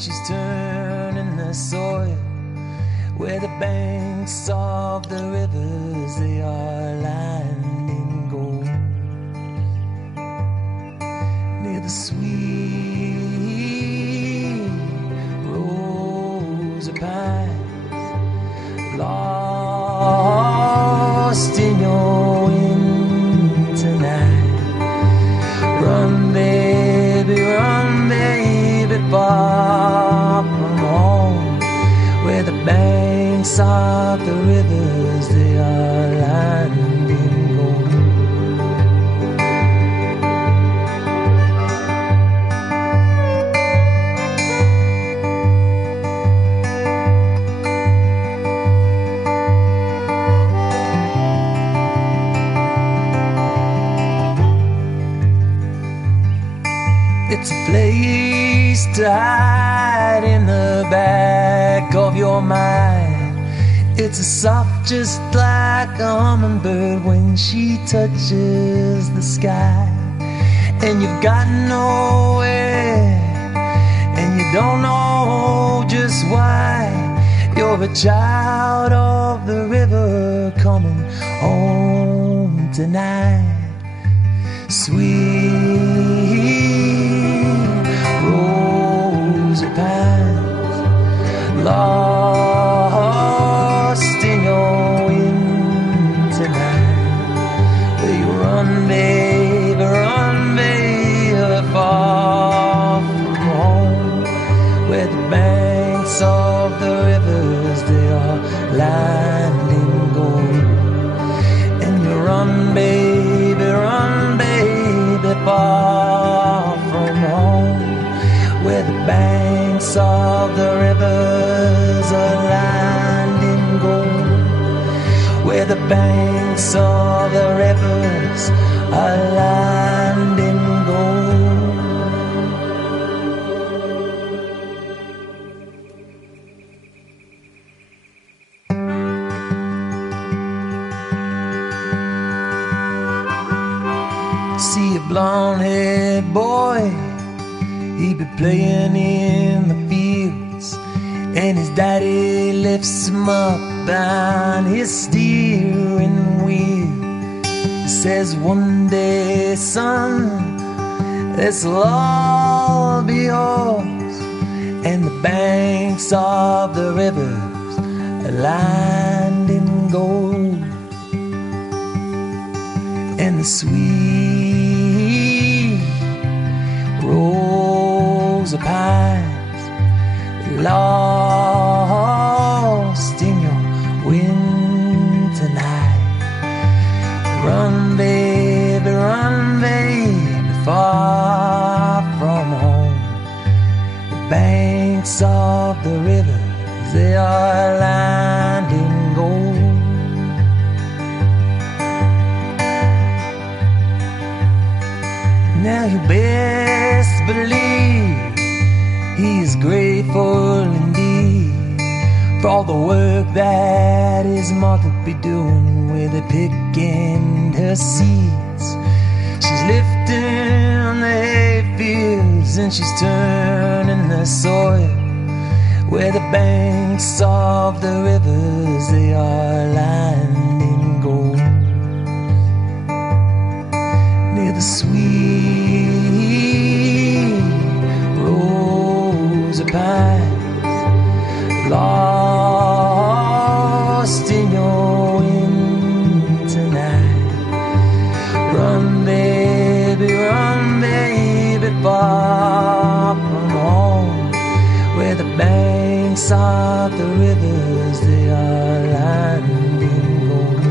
and she's turning the soil where the banks of the rivers, they are lined in gold. Near the sweet rose of pines, lost in your winter night. Run, baby, far from home, where the banks of the rivers, they are lined in gold. It's a place to hide in the back of your mind. It's a soft just like a hummingbird when she touches the sky. And you've got nowhere, and you don't know just why. You're a child of the river coming home tonight. Sweet rose of pines, lost in your winter night. Where you run, baby, far from home, where the banks of the rivers, they are lined in gold. And you run, baby, far from home, where the banks of the rivers are lined in gold, where the banks of the rivers are lined in gold. See a blonde-haired boy, he be playing in the fields, and his daddy lifts him up behind his steering wheel. He says, one day, son, this'll all be yours, and the banks of the rivers are lined in gold. And the sweet rose of pines, lost in your winter night. Run, baby, far from home. The banks of the rivers, they are lined in gold. Now you best believe he is grateful indeed for all the work that his mother be doing with her pick and her seeds. She's lifting the hay fields and she's turning the soil where the banks of the rivers, they are lined in gold. Near the sweet rose of pines, lost in your winter night. Run, baby, far from home, where the banks of the rivers, they are lined in gold.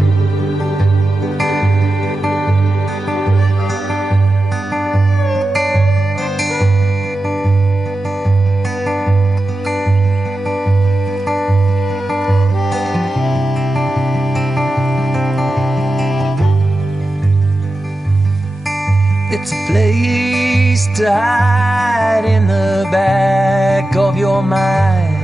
It's a place to hide in the back of your mind.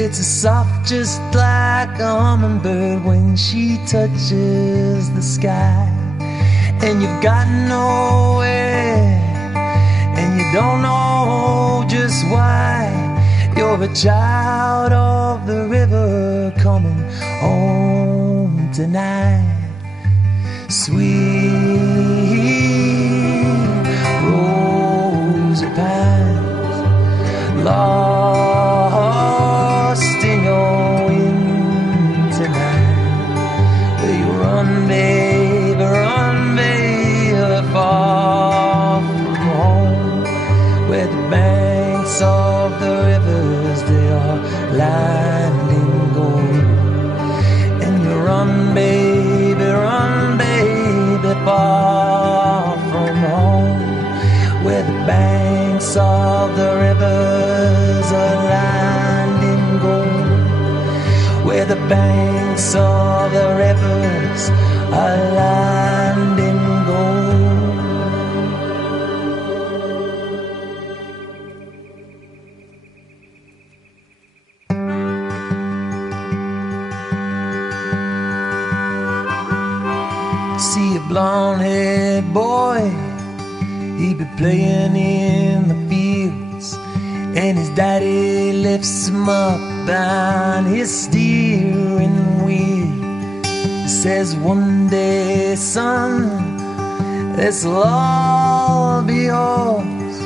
It's a soft just like a hummingbird when she touches the sky. And you've got nowhere, and you don't know just why. a child of the river coming home tonight. Sweet rose of pines, lost in your wind tonight. Will you run, baby, far from home, where the banks of the rivers, they are lined in gold. And you run, baby, far from home, where the banks of the rivers are lined in gold, where the banks of the rivers are lined in gold. See a blonde-haired boy, he be playing in the fields, and his daddy lifts him up on his steering wheel. He says, one day, son, this'll all be yours,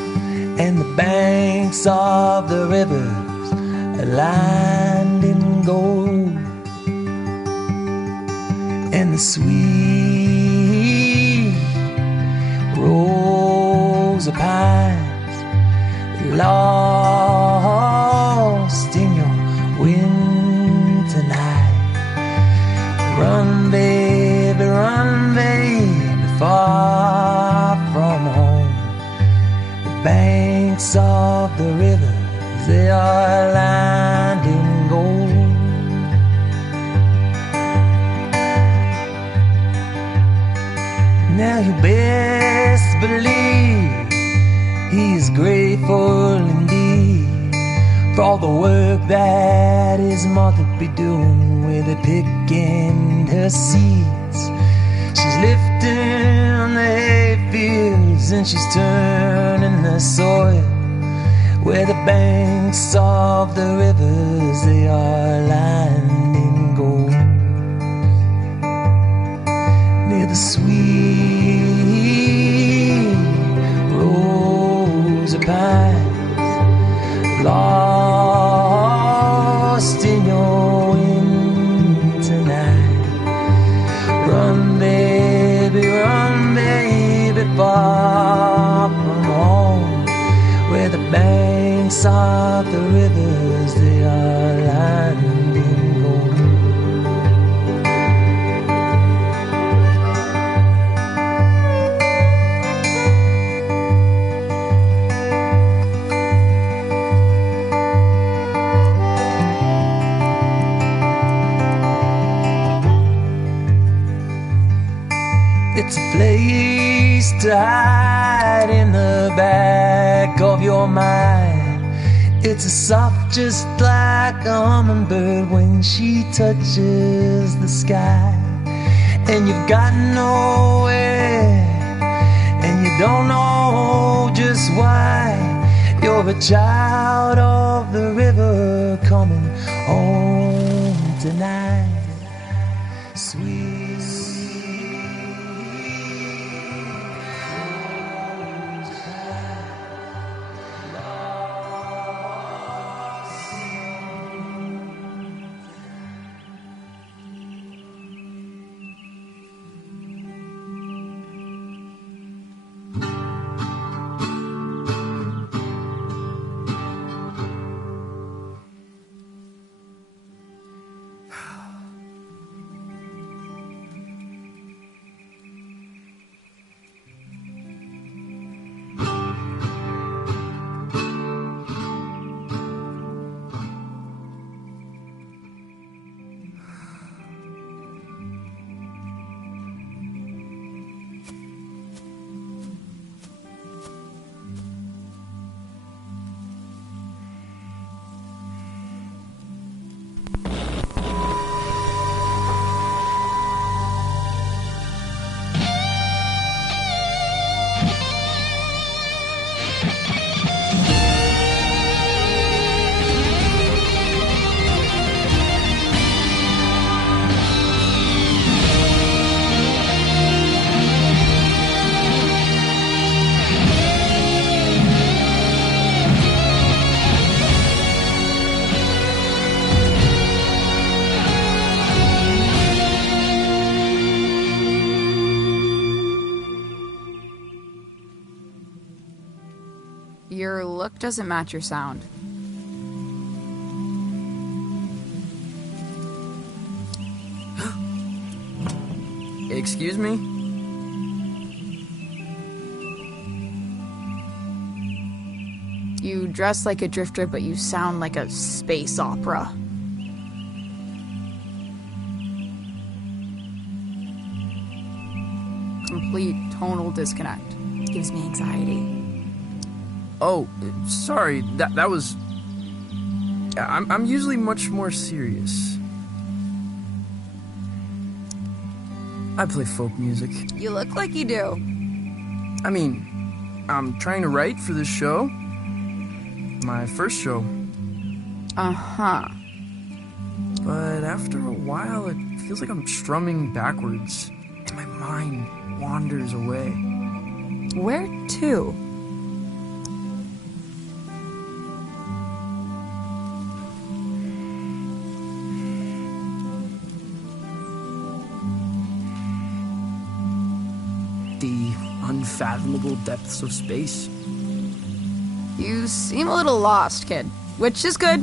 and the banks of the rivers are lined in gold, and the sweet rose of pines, lost in your wind tonight. Run, baby, far from home. The banks of the rivers, they are lined in gold. Now you best believe he is grateful indeed for all the work that his mother be doing with her pick and her seeds. She's lifting the hay fields and she's turning the soil, where the banks of the rivers, they are lined in gold. Near the sweet rose of pines, lost in your wind tonight. Run, baby, far from home, where the banks of the rivers, they are lined in gold. It's a place to hide in the back of your mind. It's a soft just like a hummingbird when she touches the sky. And you've got nowhere, and you don't know just why. You're a child of the river coming home tonight. Sweet. Your look doesn't match your sound. Excuse me? You dress like a drifter, but you sound like a space opera. Complete tonal disconnect. Gives me anxiety. Oh, sorry. That was... I'm usually much more serious. I play folk music. You look like you do. I mean, I'm trying to write for this show. My first show. Uh-huh. But after a while, it feels like I'm strumming backwards, and my mind wanders away. Where to? The unfathomable depths of space. You seem a little lost, kid. Which is good.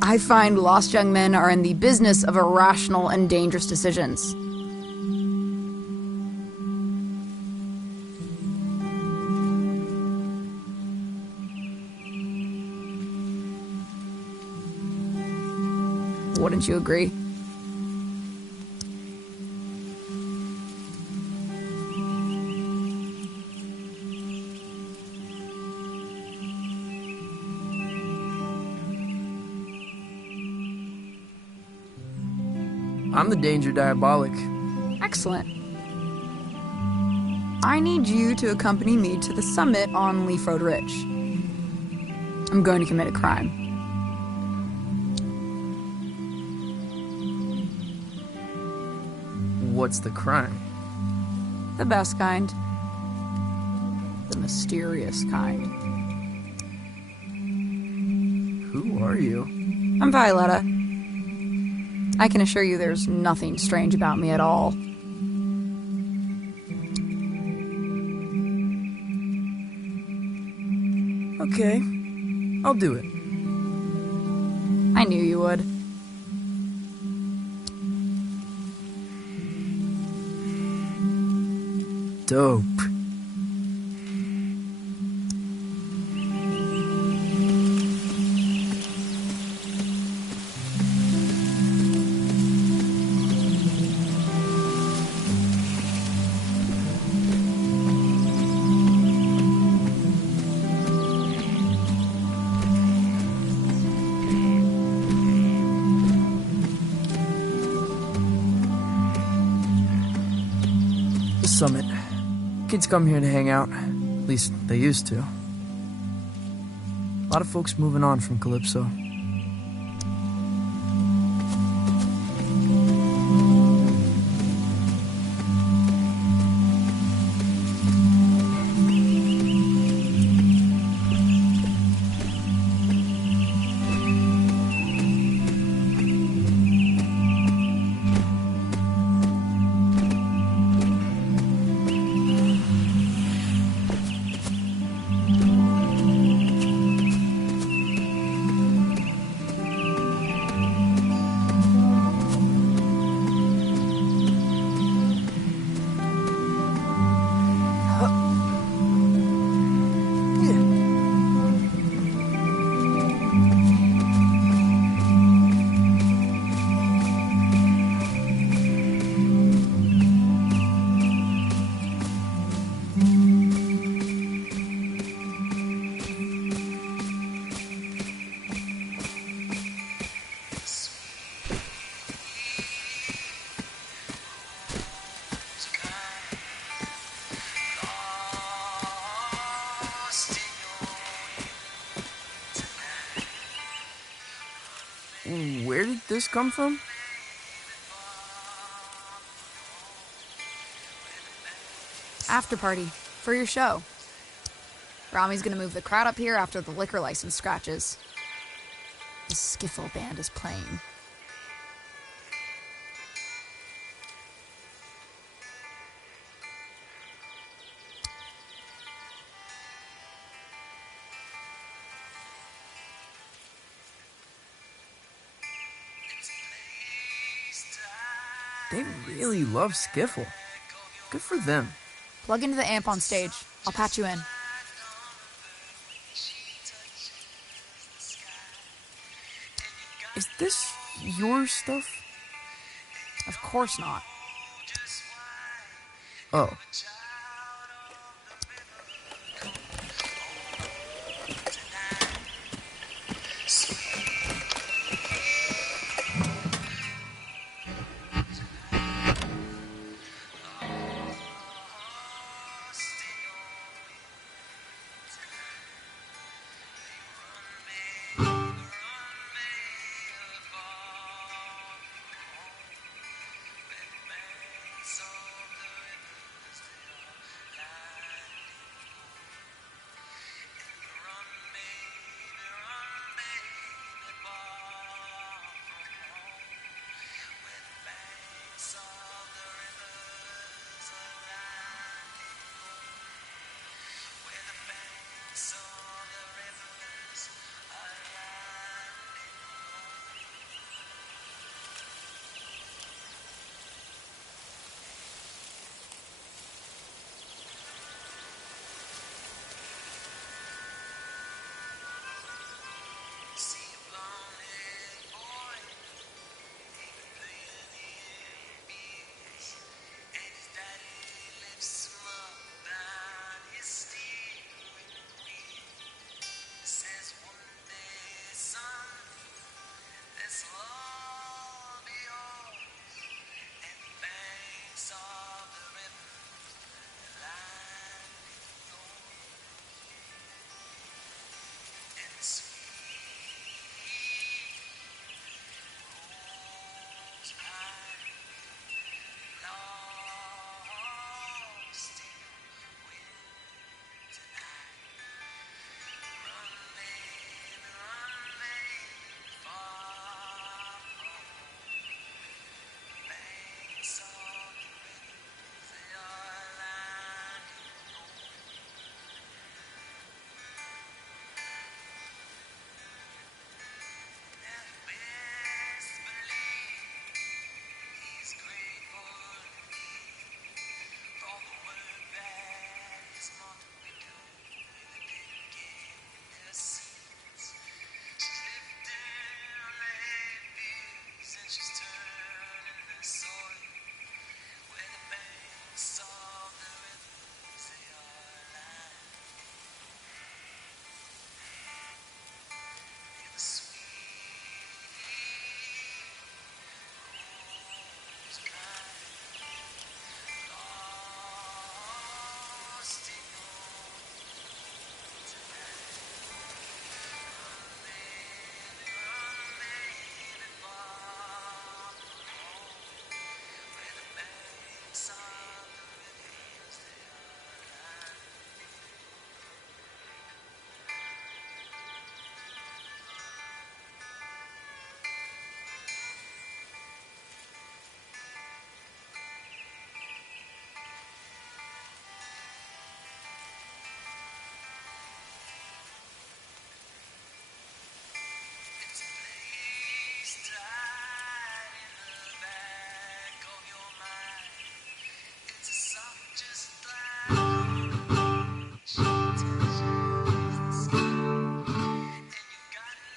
I find lost young men are in the business of irrational and dangerous decisions. Wouldn't you agree? I'm the danger diabolic. Excellent. I need you to accompany me to the summit on Leaf Road Ridge. I'm going to commit a crime. What's the crime? The best kind. The mysterious kind. Who are you? I'm Violetta. I can assure you there's nothing strange about me at all. Okay, I'll do it. I knew you would. Dope. The summit. Kids come here to hang out. At least they used to. A lot of folks moving on from Calypso. Where did this come from? After party. For your show. Rami's gonna move the crowd up here after the liquor license scratches. the skiffle band is playing. They really love skiffle. Good for them. Plug into the amp on stage. I'll patch you in. Is this your stuff? Of course not. Oh.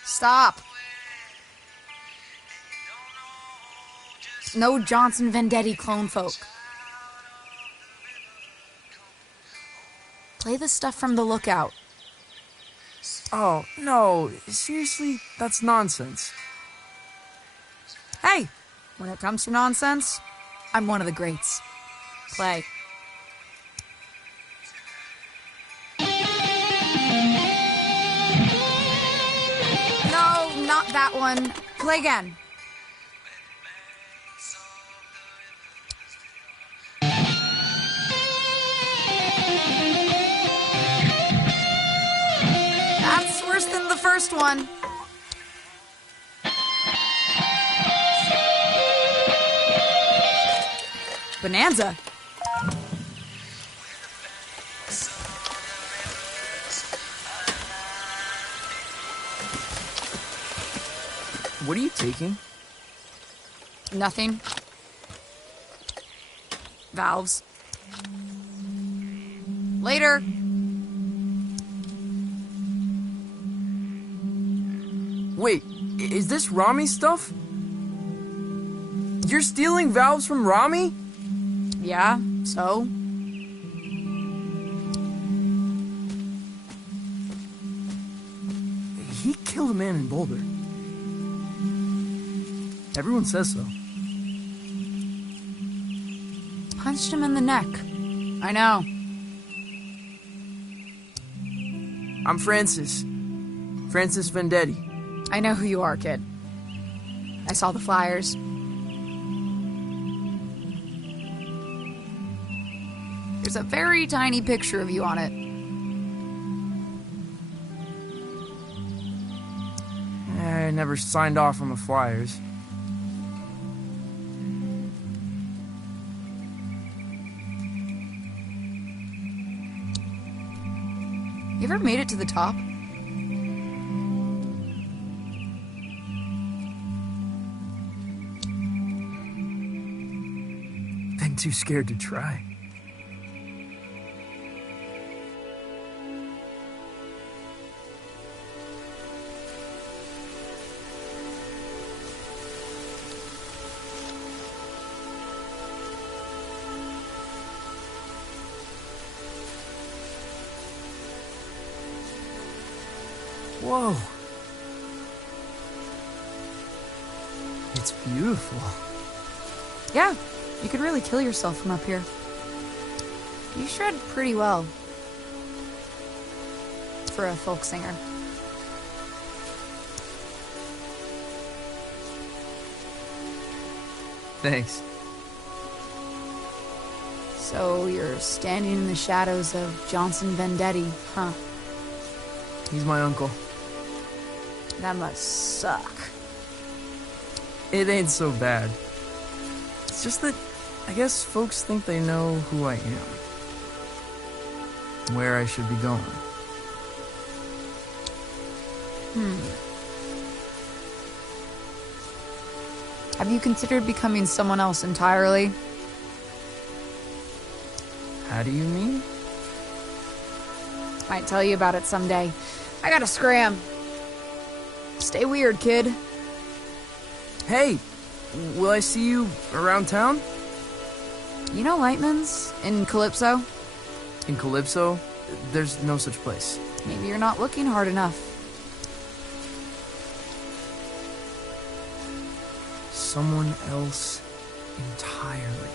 Stop. No Johnson Vendetti clone folk. Play the stuff from The Lookout. Oh, no. Seriously? That's nonsense. Hey, when it comes to nonsense, I'm one of the greats. Play. No, not that one. Play again. That's worse than the first one. Bonanza? What are you taking? Nothing. Valves. Later. Wait, is this Rami's stuff? You're stealing valves from Rami? Yeah, so? He killed a man in Boulder. Everyone says so. Punched him in the neck. I know. I'm Francis. Francis Vendetti. I know who you are, kid. I saw the flyers. There's a very tiny picture of you on it. I never signed off on the flyers. You ever made it to the top? Been too scared to try. Whoa. It's beautiful. Yeah, you could really kill yourself from up here. You shred pretty well. For a folk singer. Thanks. So you're standing in the shadows of Johnson Vendetti, huh? He's my uncle. That must suck. It ain't so bad. It's just that I guess folks think they know who I am. Where I should be going. Have you considered becoming someone else entirely? How do you mean? Might tell you about it someday. I gotta scram. Stay weird, kid. Hey, will I see you around town? You know Lightman's in Calypso? In Calypso? There's no such place. Maybe you're not looking hard enough. Someone else entirely.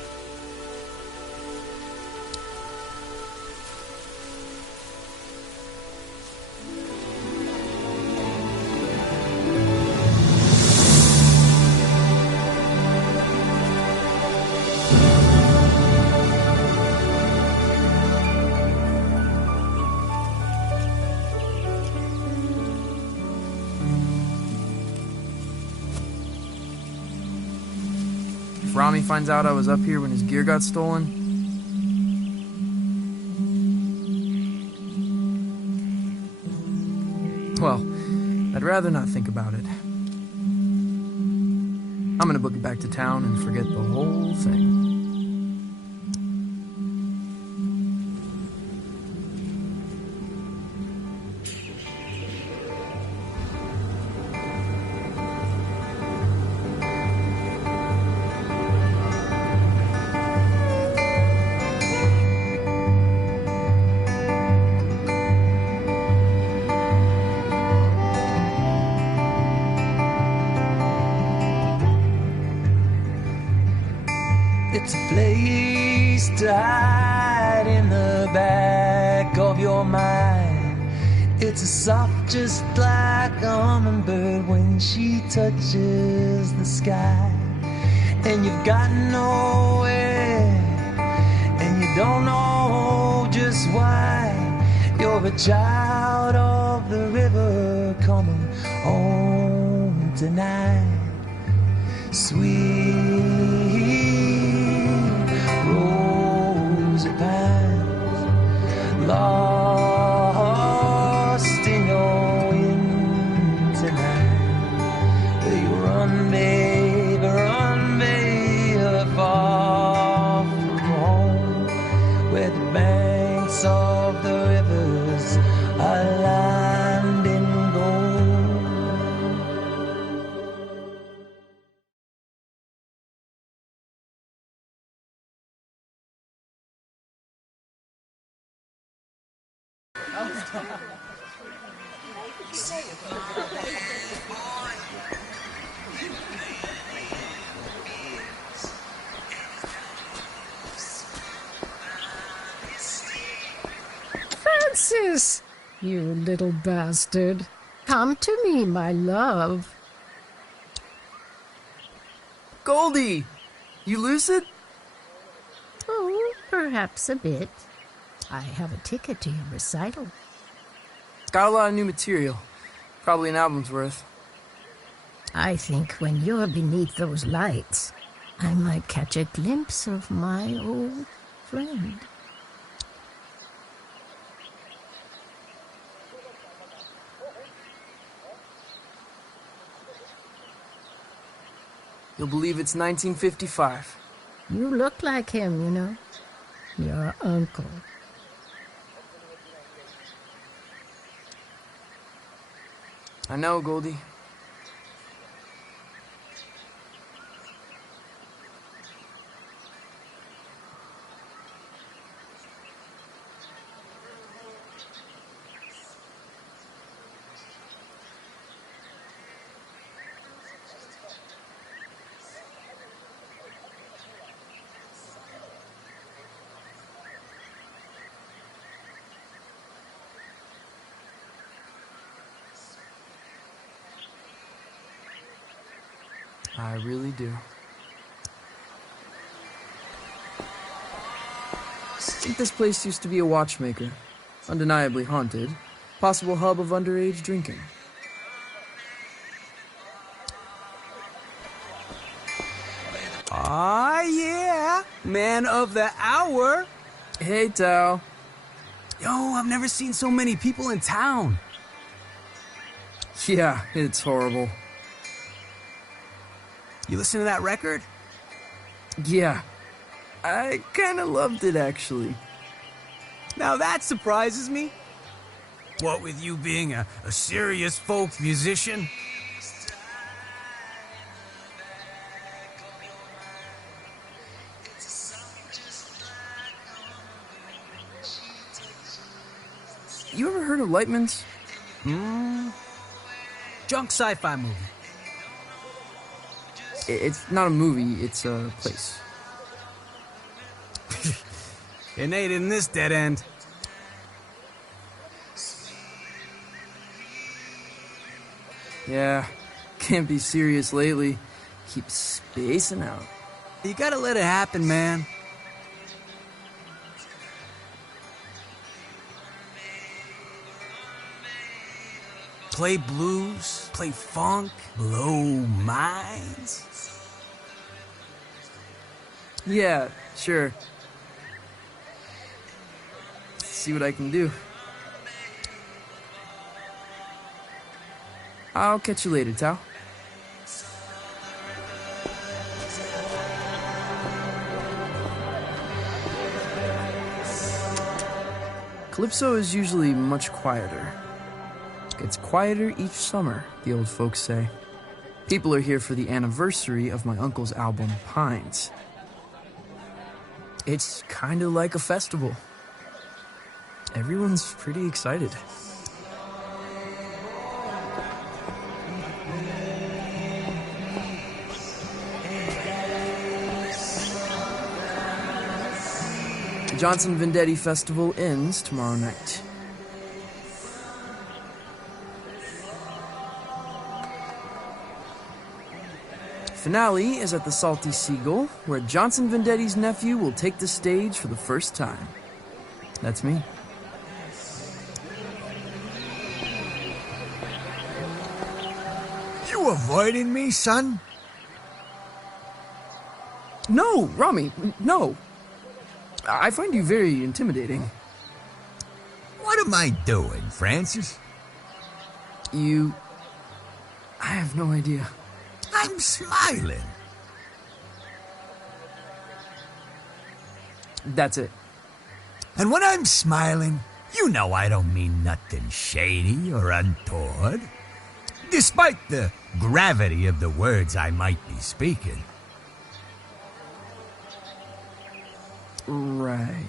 If Rami finds out I was up here when his gear got stolen, well, I'd rather not think about it. I'm gonna book it back to town and forget the whole thing. It's a place to hide in the back of your mind. It's a soft just like a hummingbird when she touches the sky. And you've got nowhere, and you don't know just why. You're a child of the river coming home tonight. Sweet lost in your wind tonight. Will you run, baby, far from home, where the banks of the rivers are lined in gold. Francis, you little bastard. Come to me, my love. Goldie! You lucid? Oh, perhaps a bit. I have a ticket to your recital. Got a lot of new material. Probably an album's worth. I think when you're beneath those lights, I might catch a glimpse of my old friend. You'll believe it's 1955. You look like him, you know. Your uncle. I know, Goldie. I really do. I think this place used to be a watchmaker. Undeniably haunted. Possible hub of underage drinking. Ah, yeah. Man of the hour. Hey, Tao. Yo, I've never seen so many people in town. Yeah, it's horrible. You listen to that record? Yeah. I kinda loved it, actually. Now that surprises me. What with you being a serious folk musician? You ever heard of Lightman's? Junk sci-fi movie. It's not a movie, it's a place. It ain't in this dead end. Yeah, can't be serious lately. Keep spacing out. You gotta let it happen, man. Play blues, play funk, blow minds. Yeah, sure. See what I can do. I'll catch you later, Tao. Calypso is usually much quieter. Gets quieter each summer, the old folks say. People are here for the anniversary of my uncle's album, Pines. It's kind of like a festival. Everyone's pretty excited. The Johnson Vendetti Festival ends tomorrow night. Finale is at the Salty Seagull, where Johnson Vendetti's nephew will take the stage for the first time. That's me. You avoiding me, son? No, Rami, no. I find you very intimidating. What am I doing, Francis? I have no idea. I'm smiling. That's it. And when I'm smiling, you know I don't mean nothing shady or untoward. Despite the gravity of the words I might be speaking. Right.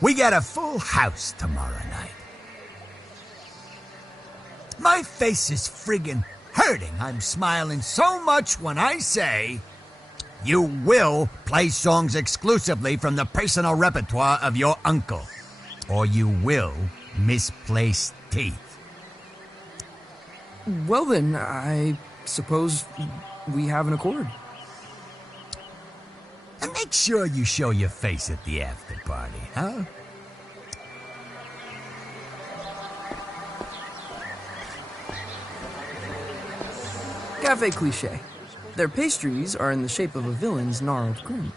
We got a full house tomorrow night. My face is friggin' hurting. I'm smiling so much when I say you will play songs exclusively from the personal repertoire of your uncle, or you will misplace teeth. Well then, I suppose we have an accord. And make sure you show your face at the after party, huh? Cafe cliché. Their pastries are in the shape of a villain's gnarled grin.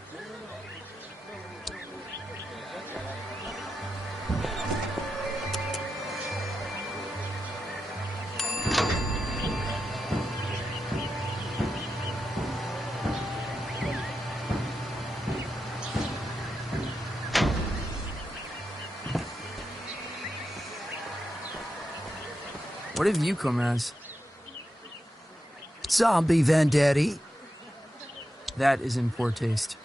What have you come as? Zombie Vendetti. That is in poor taste.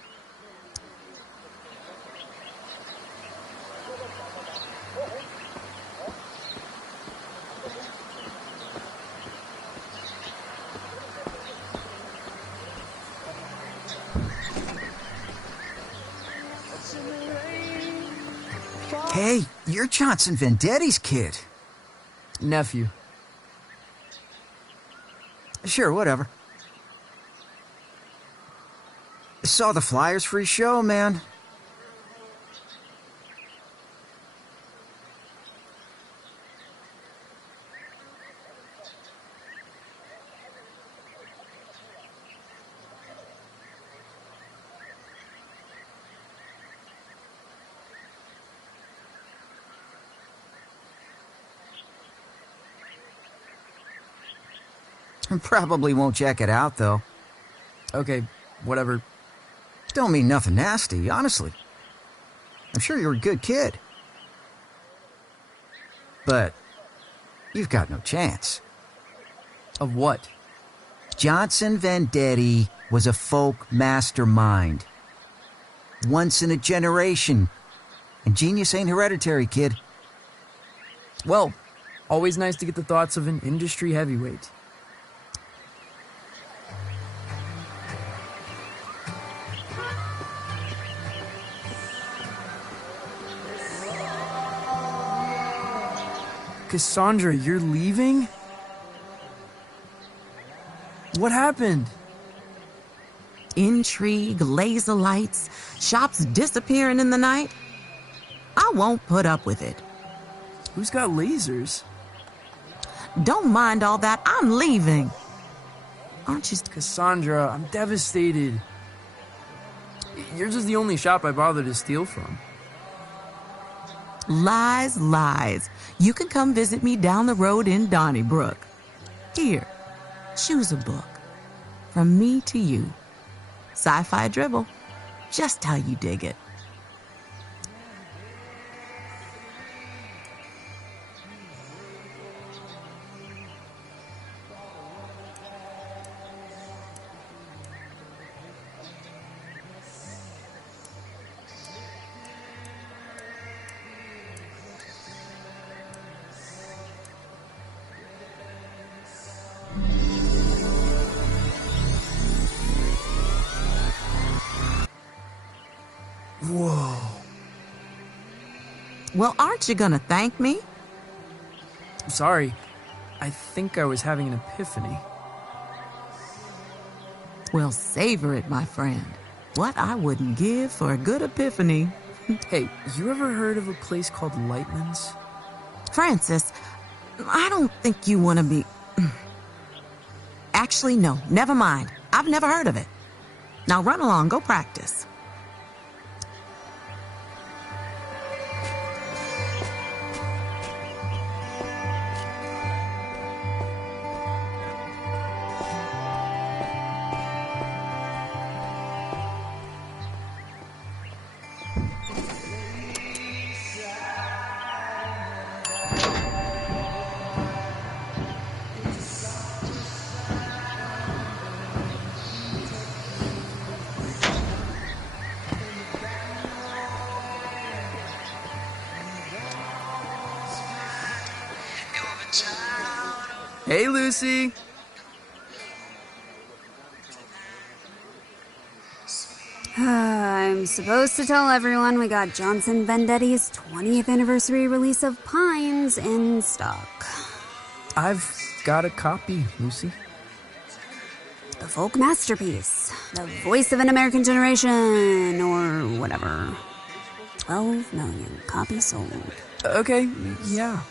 Hey, you're Johnson Vendetti's kid. Nephew. Sure, whatever. Saw the flyers for his show, man. Probably won't check it out, though. Okay, whatever. Don't mean nothing nasty, honestly. I'm sure you're a good kid. But you've got no chance. Of what? Johnson Vendetti was a folk mastermind. Once in a generation. And genius ain't hereditary, kid. Well, always nice to get the thoughts of an industry heavyweight. Cassandra, you're leaving? What happened? Intrigue, laser lights, shops disappearing in the night. I won't put up with it. Who's got lasers? Don't mind all that. I'm leaving. Aren't you? Cassandra, I'm devastated. Yours is the only shop I bother to steal from. Lies, lies. You can come visit me down the road in Donnybrook. Here, choose a book. From me to you. Sci-fi dribble. Just how you dig it. Whoa. Well, aren't you gonna thank me? I'm sorry. I think I was having an epiphany. Well, savor it, my friend. What I wouldn't give for a good epiphany. Hey, you ever heard of a place called Lightman's? Francis, I don't think you want to be... Actually, no, never mind. I've never heard of it. Now run along, go practice. Hey, Lucy. I'm supposed to tell everyone we got Johnson Vendetti's 20th anniversary release of Pines in stock. I've got a copy, Lucy. The folk masterpiece. The voice of an American generation, or whatever. 12 million copies sold. Okay, yeah.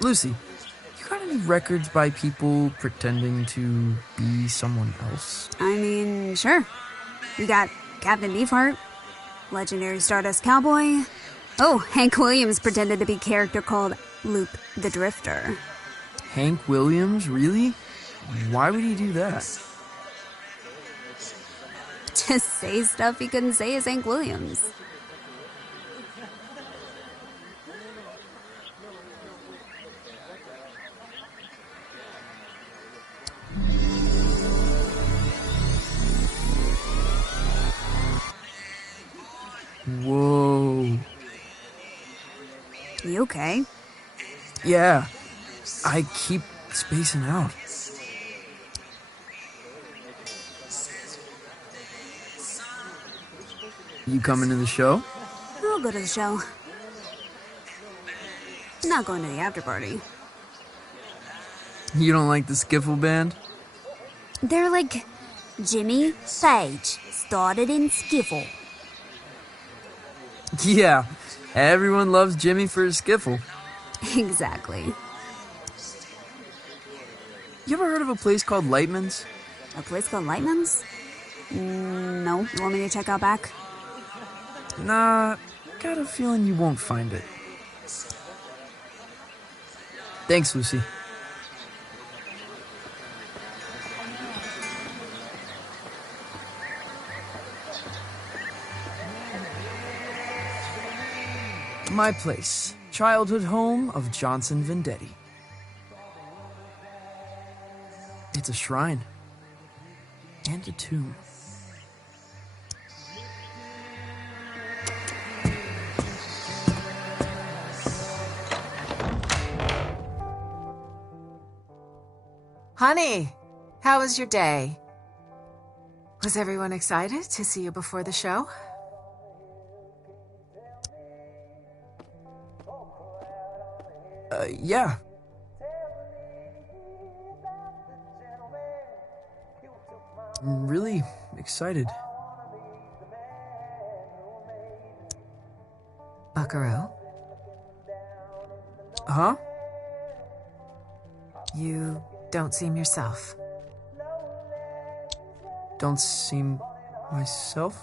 Lucy, you got any records by people pretending to be someone else? I mean, sure. You got Captain Beefheart, legendary Stardust Cowboy. Oh, Hank Williams pretended to be a character called Luke the Drifter. Hank Williams? Really? Why would he do that? Just say stuff he couldn't say as Hank Williams. Whoa. You okay? Yeah, I keep spacing out. You coming to the show? I'll go to the show. Not going to the after party. You don't like the skiffle band? They're like Jimmy Page started in skiffle. Yeah, everyone loves Jimmy for his skiffle. Exactly. You ever heard of a place called Lightman's? A place called Lightman's? No. You want me to check out back? Nah, got a feeling you won't find it. Thanks, Lucy. My place, childhood home of Johnson Vendetti. It's a shrine. And a tomb. Honey, how was your day? Was everyone excited to see you before the show? Yeah. I'm really excited. Buckaroo? Huh? You don't seem yourself. Don't seem myself?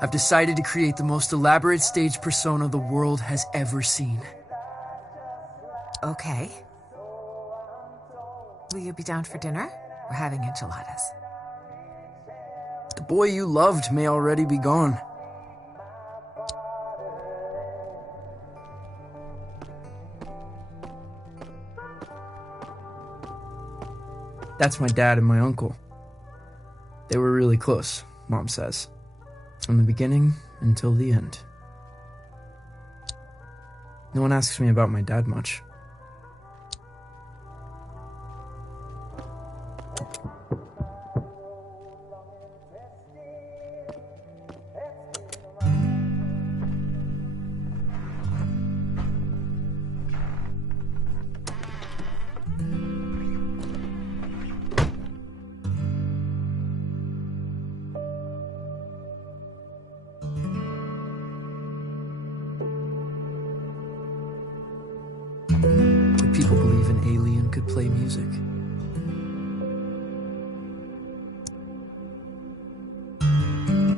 I've decided to create the most elaborate stage persona the world has ever seen. Okay. Will you be down for dinner? We're having enchiladas. The boy you loved may already be gone. That's my dad and my uncle. They were really close, Mom says. From the beginning until the end. No one asks me about my dad much. People believe an alien could play music.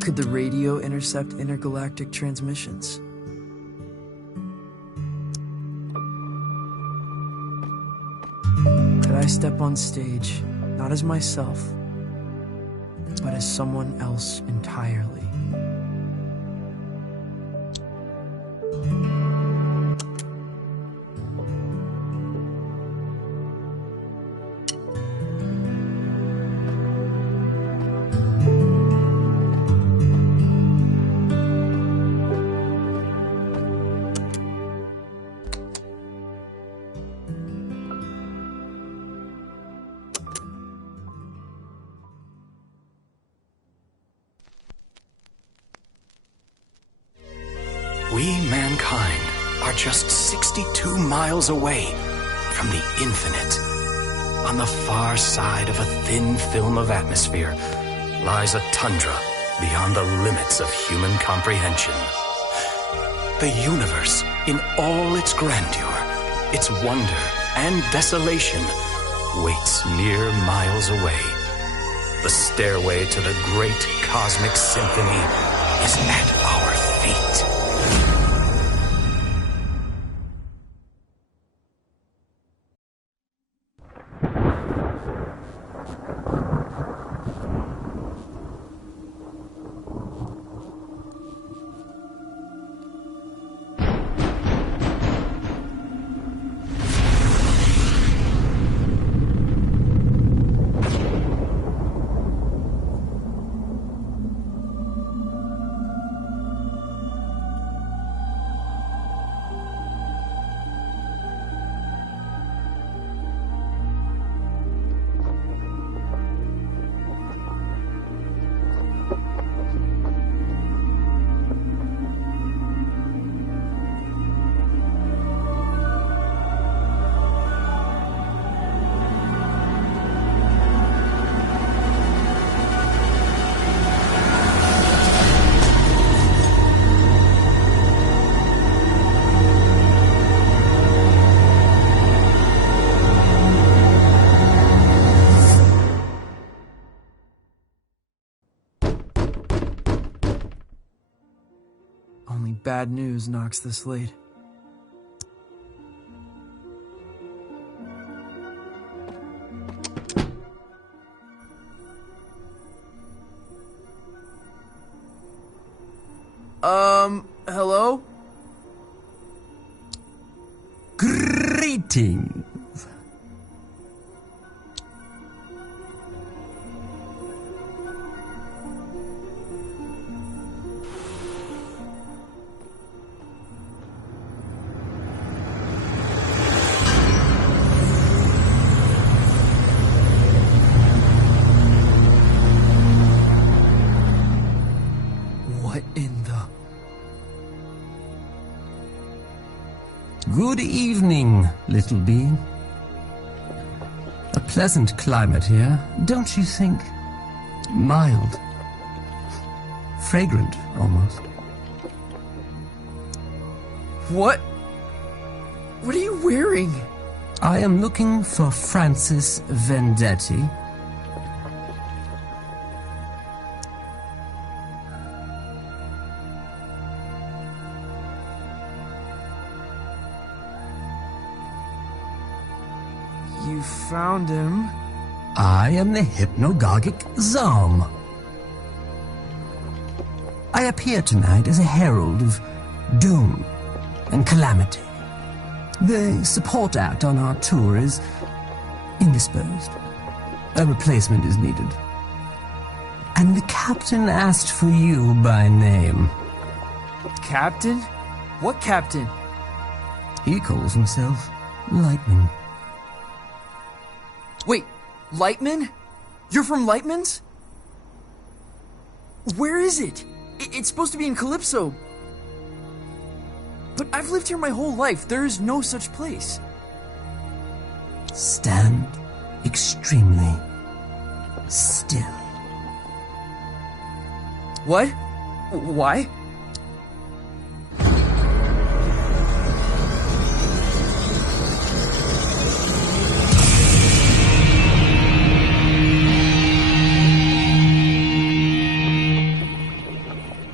Could the radio intercept intergalactic transmissions? Could I step on stage, not as myself, but as someone else entirely? We, mankind, are just 62 miles away from the infinite. On the far side of a thin film of atmosphere lies a tundra beyond the limits of human comprehension. The universe, in all its grandeur, its wonder and desolation, waits mere miles away. The stairway to the great cosmic symphony is at our feet. Only bad news knocks this late. Hello? Greetings. What in the... Good evening, little bean. A pleasant climate here, don't you think? Mild. Fragrant, almost. What? What are you wearing? I am looking for Francis Vendetti. You found him. I am the hypnagogic Zom. I appear tonight as a herald of doom and calamity. The support act on our tour is indisposed. A replacement is needed. And the captain asked for you by name. Captain? What captain? He calls himself Lightman. Wait, Lightman? You're from Lightman's? Where is it? It's supposed to be in Calypso. But I've lived here my whole life. There is no such place. Stand extremely still. What? Why?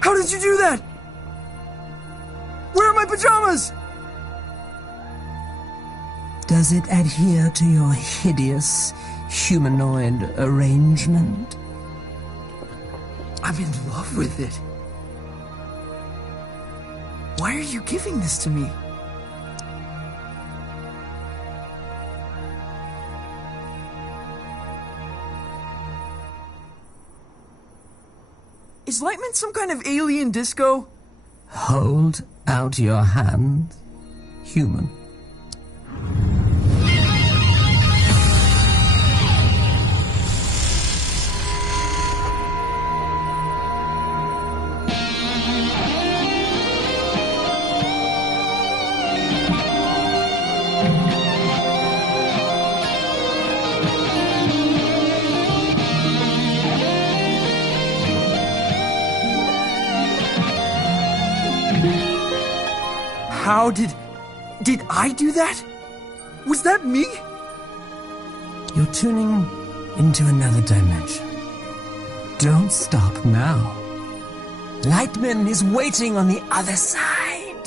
How did you do that? Where are my pajamas? Does it adhere to your hideous humanoid arrangement? I'm in love with it. Why are you giving this to me? Is Lightman some kind of alien disco? Hold out your hand, human. How did I do that? Was that me? You're tuning into another dimension. Don't stop now. Lightman is waiting on the other side.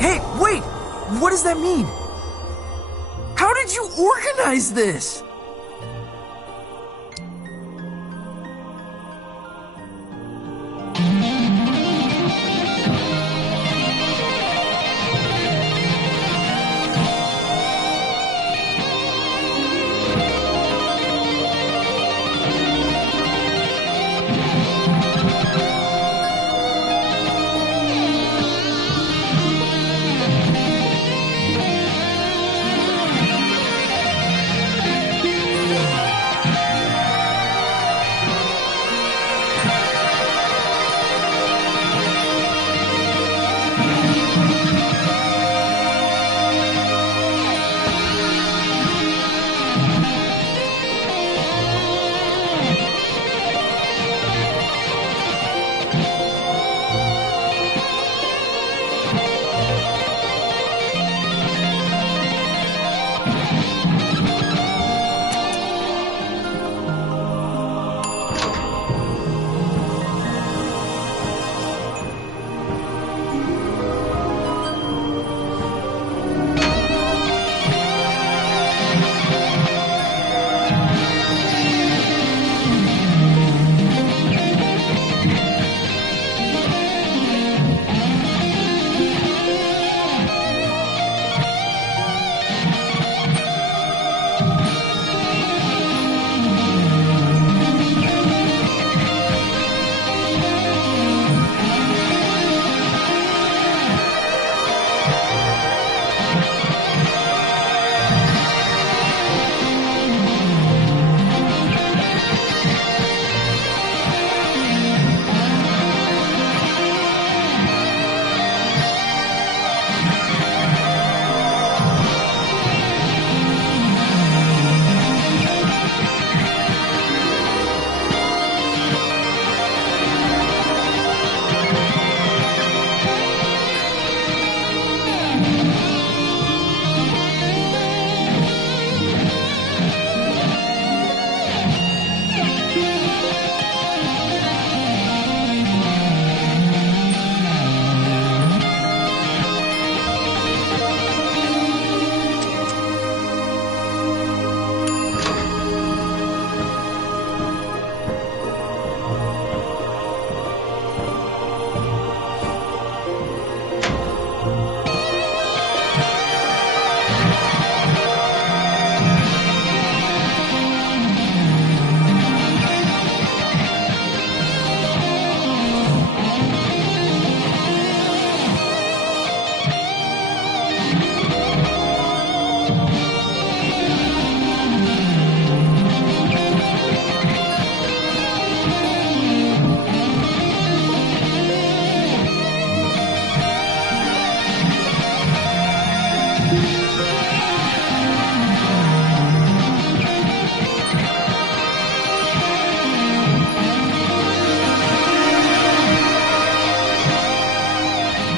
Hey, wait! What does that mean? How did you organize this?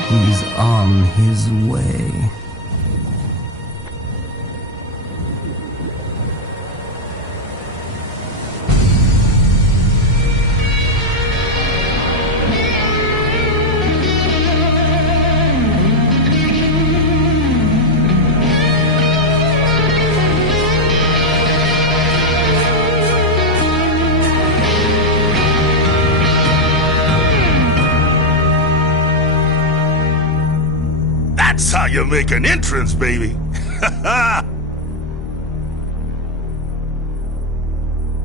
He's on his way. That's how you make an entrance, baby.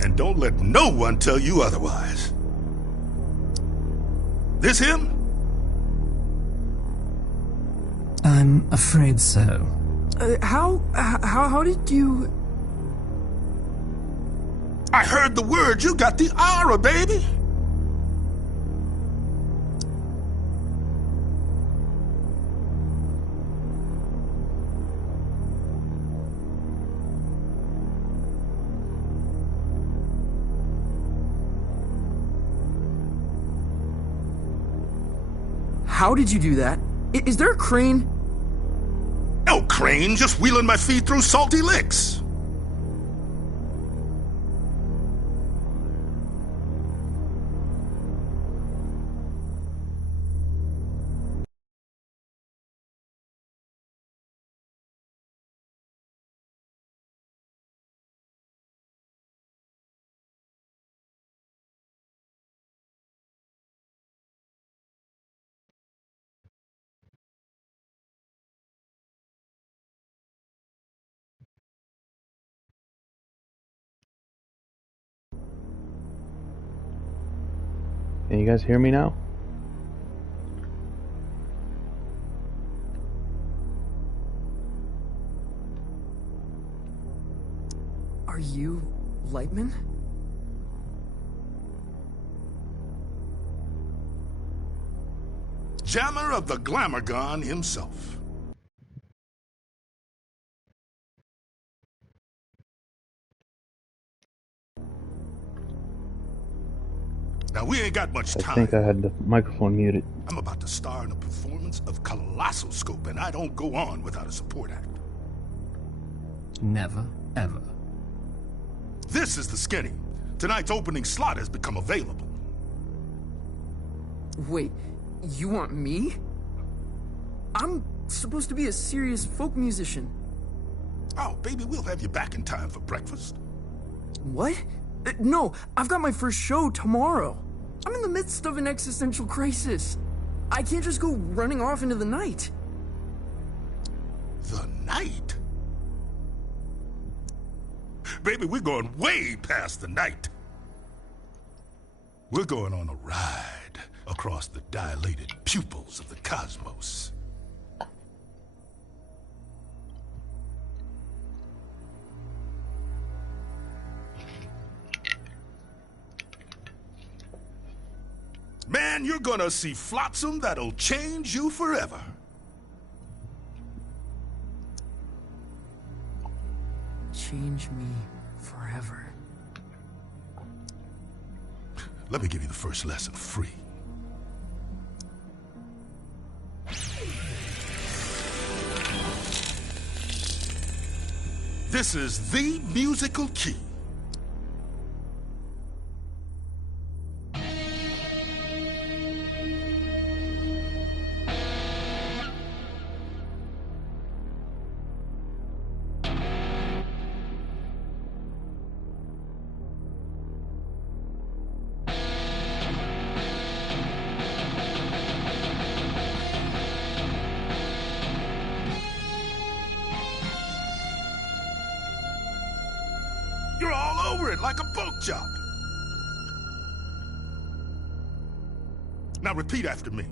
And don't let no one tell you otherwise. This him? I'm afraid so. How did you... I heard the word. You got the aura, baby. How did you do that? Is there a crane? No crane, just wheeling my feet through salty licks. Can you guys hear me now? Are you Lightman? Jammer of the Glamourgon himself. Now, we ain't got much time. I think I had the microphone muted. I'm about to star in a performance of Colossal Scope, and I don't go on without a support act. Never, ever. This is the skinny. Tonight's opening slot has become available. Wait, you want me? I'm supposed to be a serious folk musician. Oh, baby, we'll have you back in time for breakfast. What? No, I've got my first show tomorrow. I'm in the midst of an existential crisis. I can't just go running off into the night. The night? Baby, we're going way past the night. We're going on a ride across the dilated pupils of the cosmos. Man, you're gonna see flotsam that'll change you forever. Change me forever. Let me give you the first lesson free. This is the musical key. You're all over it like a pork chop. Now repeat after me.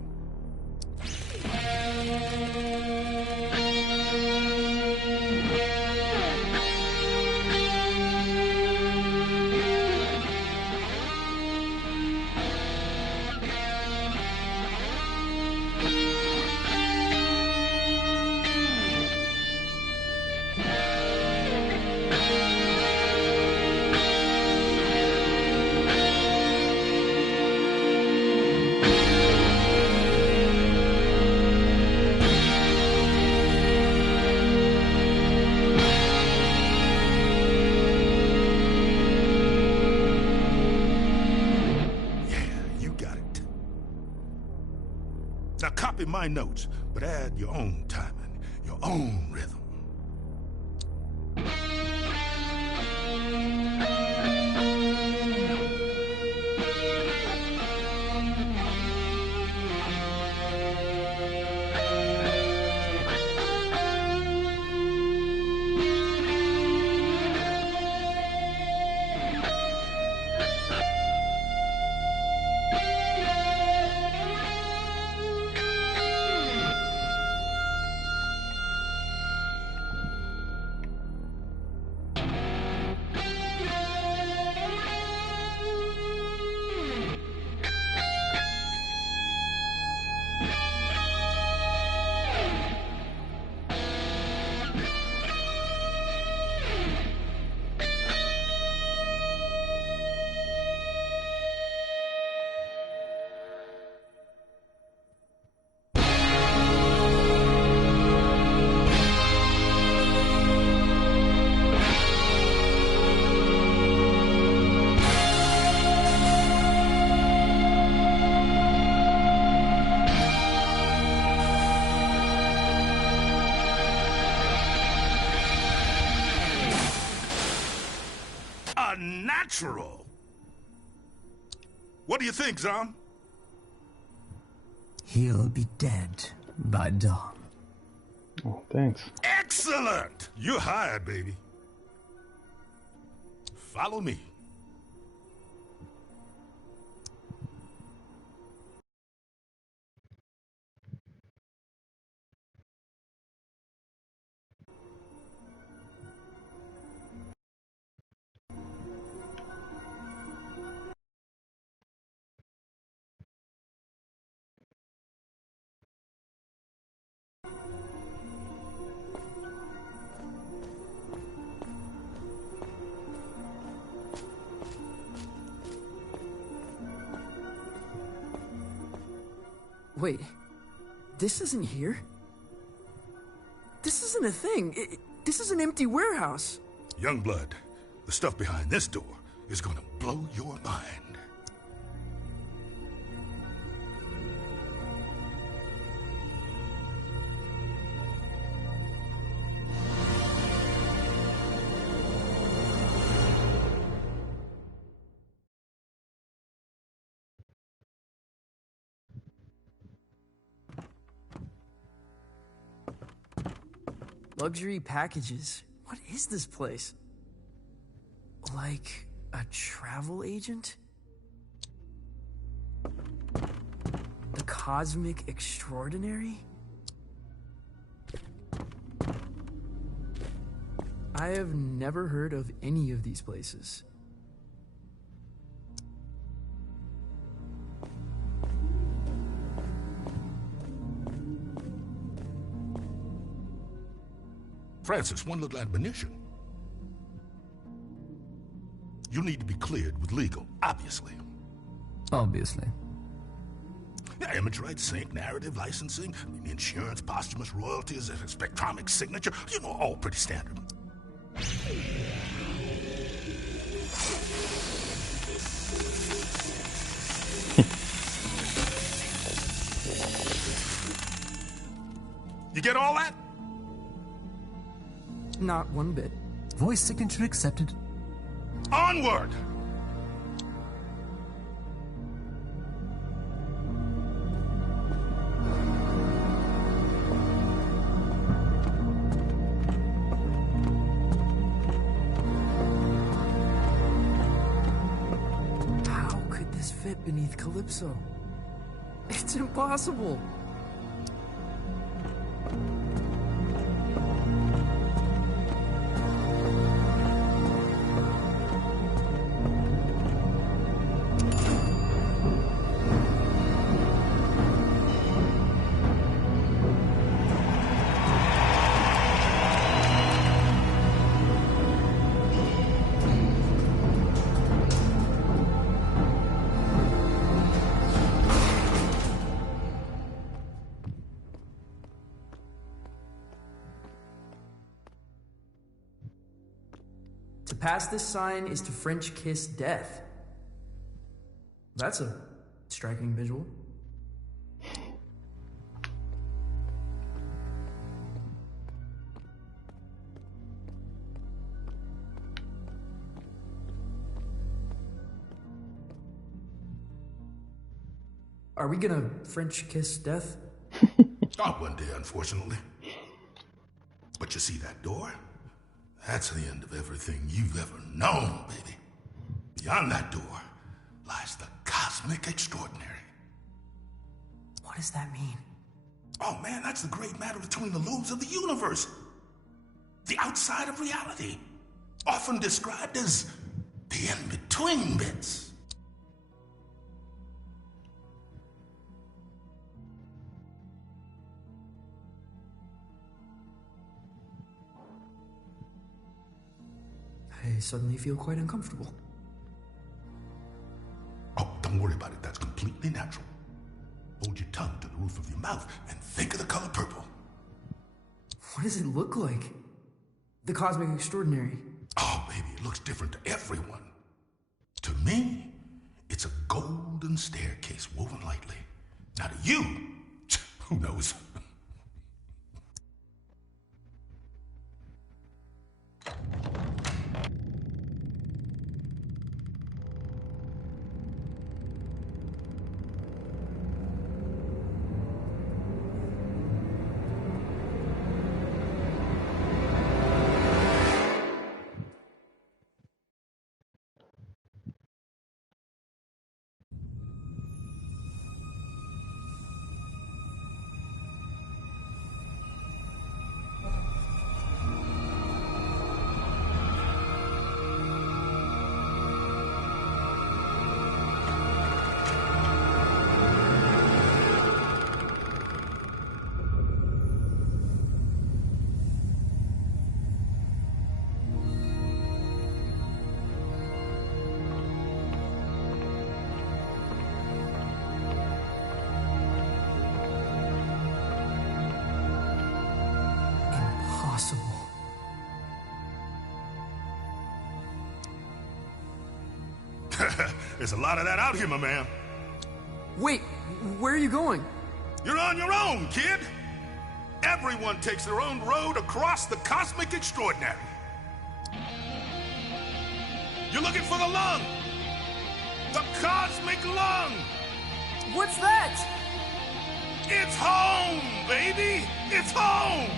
Now copy my notes, but add your own timing, your own rhythm. A natural. What do you think, Zom? He'll be dead by dawn. Oh, thanks. Excellent! You're hired, baby. Follow me. Wait, this isn't here? This isn't a thing. This is an empty warehouse. Youngblood, the stuff behind this door is gonna blow your mind. Luxury packages. What is this place? Like a travel agent? The Cosmic Extraordinary? I have never heard of any of these places. Francis, one little admonition. You need to be cleared with legal, obviously. Obviously. Yeah, image rights, sync, narrative, licensing, insurance, posthumous royalties, a spectromic signature, you know, all pretty standard. You get all that? Not one bit. Voice signature accepted. Onward! How could this fit beneath Calypso? It's impossible. To pass this sign is to French kiss death. That's a striking visual. Are we gonna French kiss death? Oh, one day, unfortunately. But you see that door? That's the end of everything you've ever known, baby. Beyond that door lies the Cosmic Extraordinary. What does that mean? Oh, man, that's the great matter between the lobes of the universe. The outside of reality. Often described as the in-between bits. I suddenly feel quite uncomfortable. Oh, don't worry about it. That's completely natural. Hold your tongue to the roof of your mouth and think of the color purple. What does it look like? The Cosmic Extraordinary. Oh, baby, it looks different to everyone. To me, it's a golden staircase woven lightly. Now to you, who knows? There's a lot of that out here, my man. Wait, where are you going? You're on your own, kid. Everyone takes their own road across the cosmic extraordinary. You're looking for the lung! The cosmic lung! What's that? It's home, baby! It's home!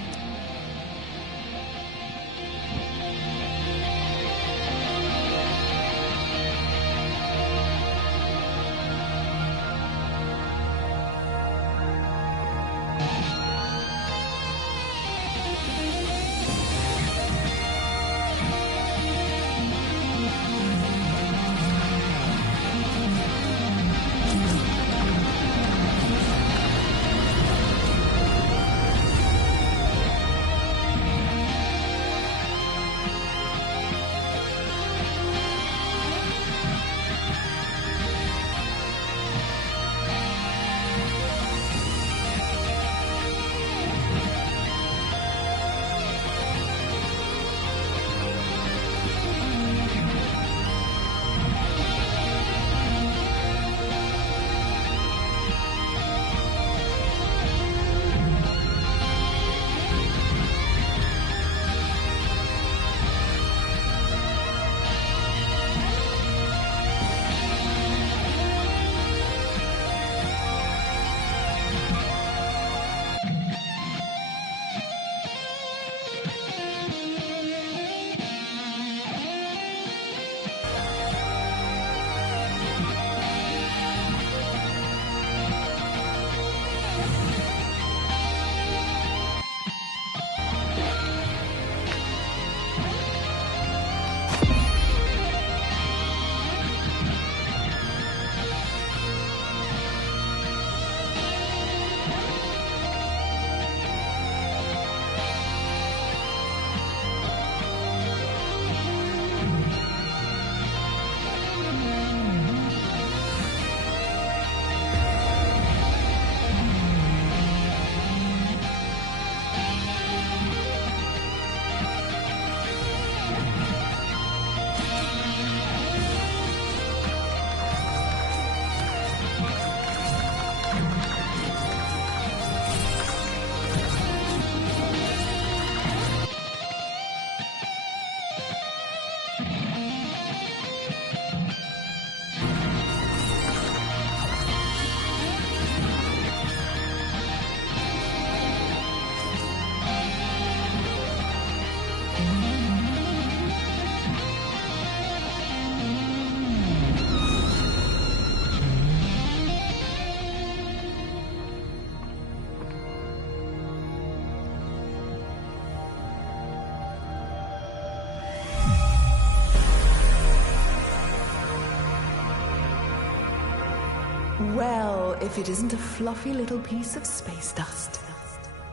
Well, if it isn't a fluffy little piece of space dust.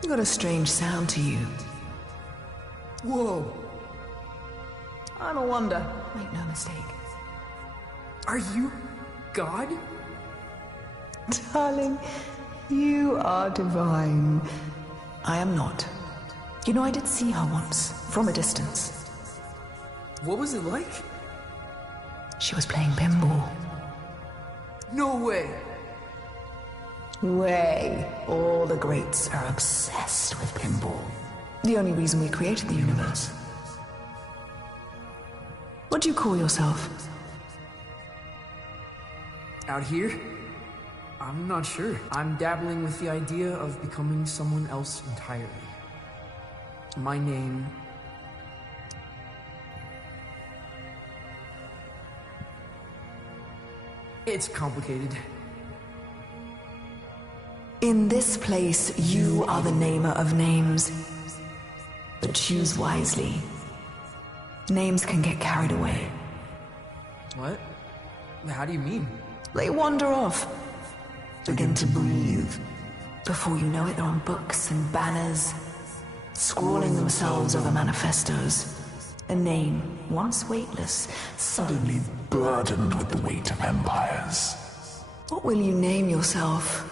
You got a strange sound to you. Whoa. I'm a wonder. Make no mistake. Are you God? Darling, you are divine. I am not. You know, I did see her once, from a distance. What was it like? She was playing pinball. No way! Way. All the greats are obsessed with pinball. The only reason we created the universe. What do you call yourself? Out here? I'm not sure. I'm dabbling with the idea of becoming someone else entirely. My name... It's complicated. In this place, you are the namer of names. But choose wisely. Names can get carried away. What? How do you mean? They wander off. Begin to breathe. Before you know it, they're on books and banners, scrawling themselves over manifestos. A name, once weightless, suddenly burdened with the weight of empires. What will you name yourself?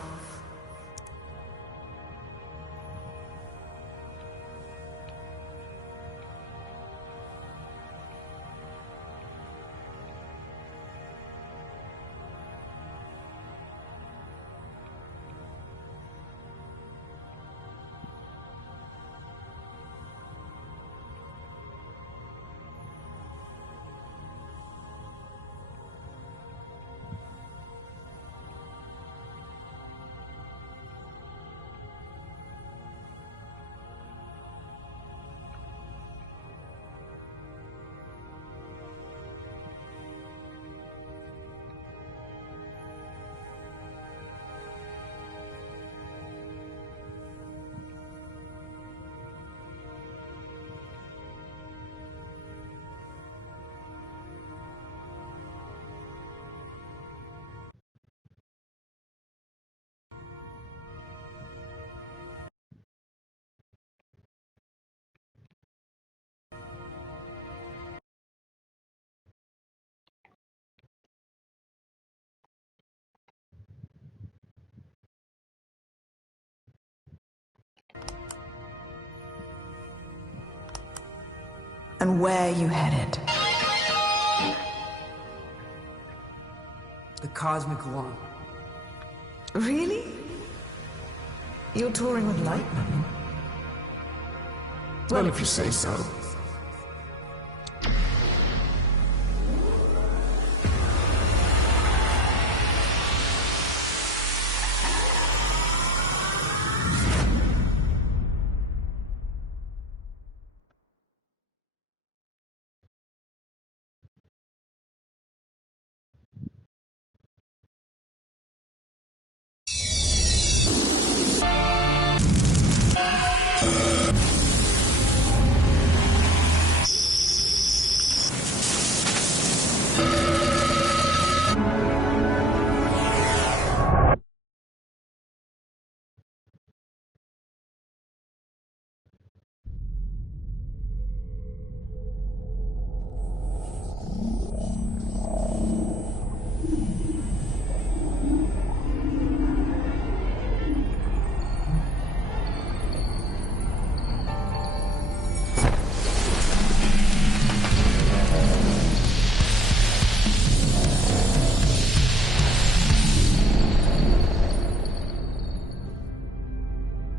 And where you headed? The Cosmic Lung. Really? You're touring with Lightman? Well, if you say so.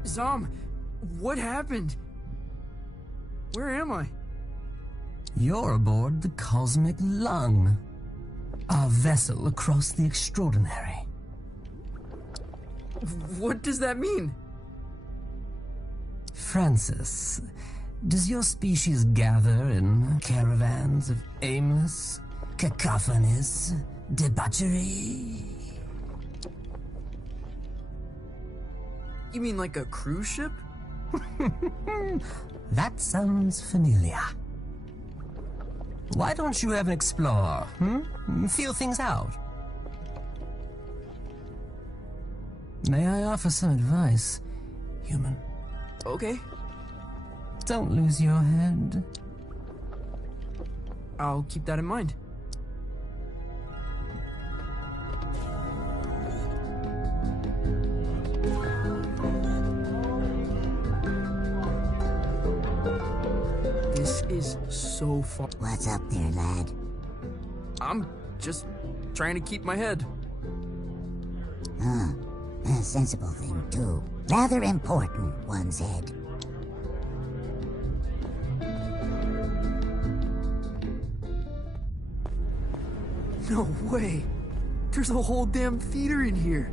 Zom, what happened? Where am I? You're aboard the Cosmic Lung, our vessel across the extraordinary. What does that mean? Francis, does your species gather in caravans of aimless, cacophonous debauchery? You mean like a cruise ship? That sounds familiar. Why don't you ever explore, Feel things out. May I offer some advice, human? Okay. Don't lose your head. I'll keep that in mind. This is so far. What's up there, lad? I'm just trying to keep my head. A sensible thing, too. Rather important, one's head. No way. There's a whole damn theater in here.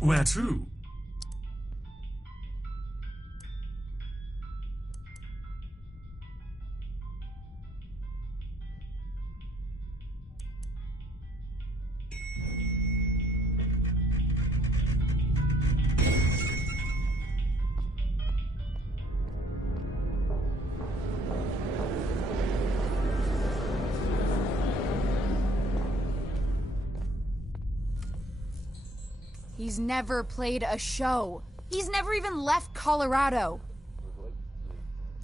Where to? He's never played a show. He's never even left Colorado.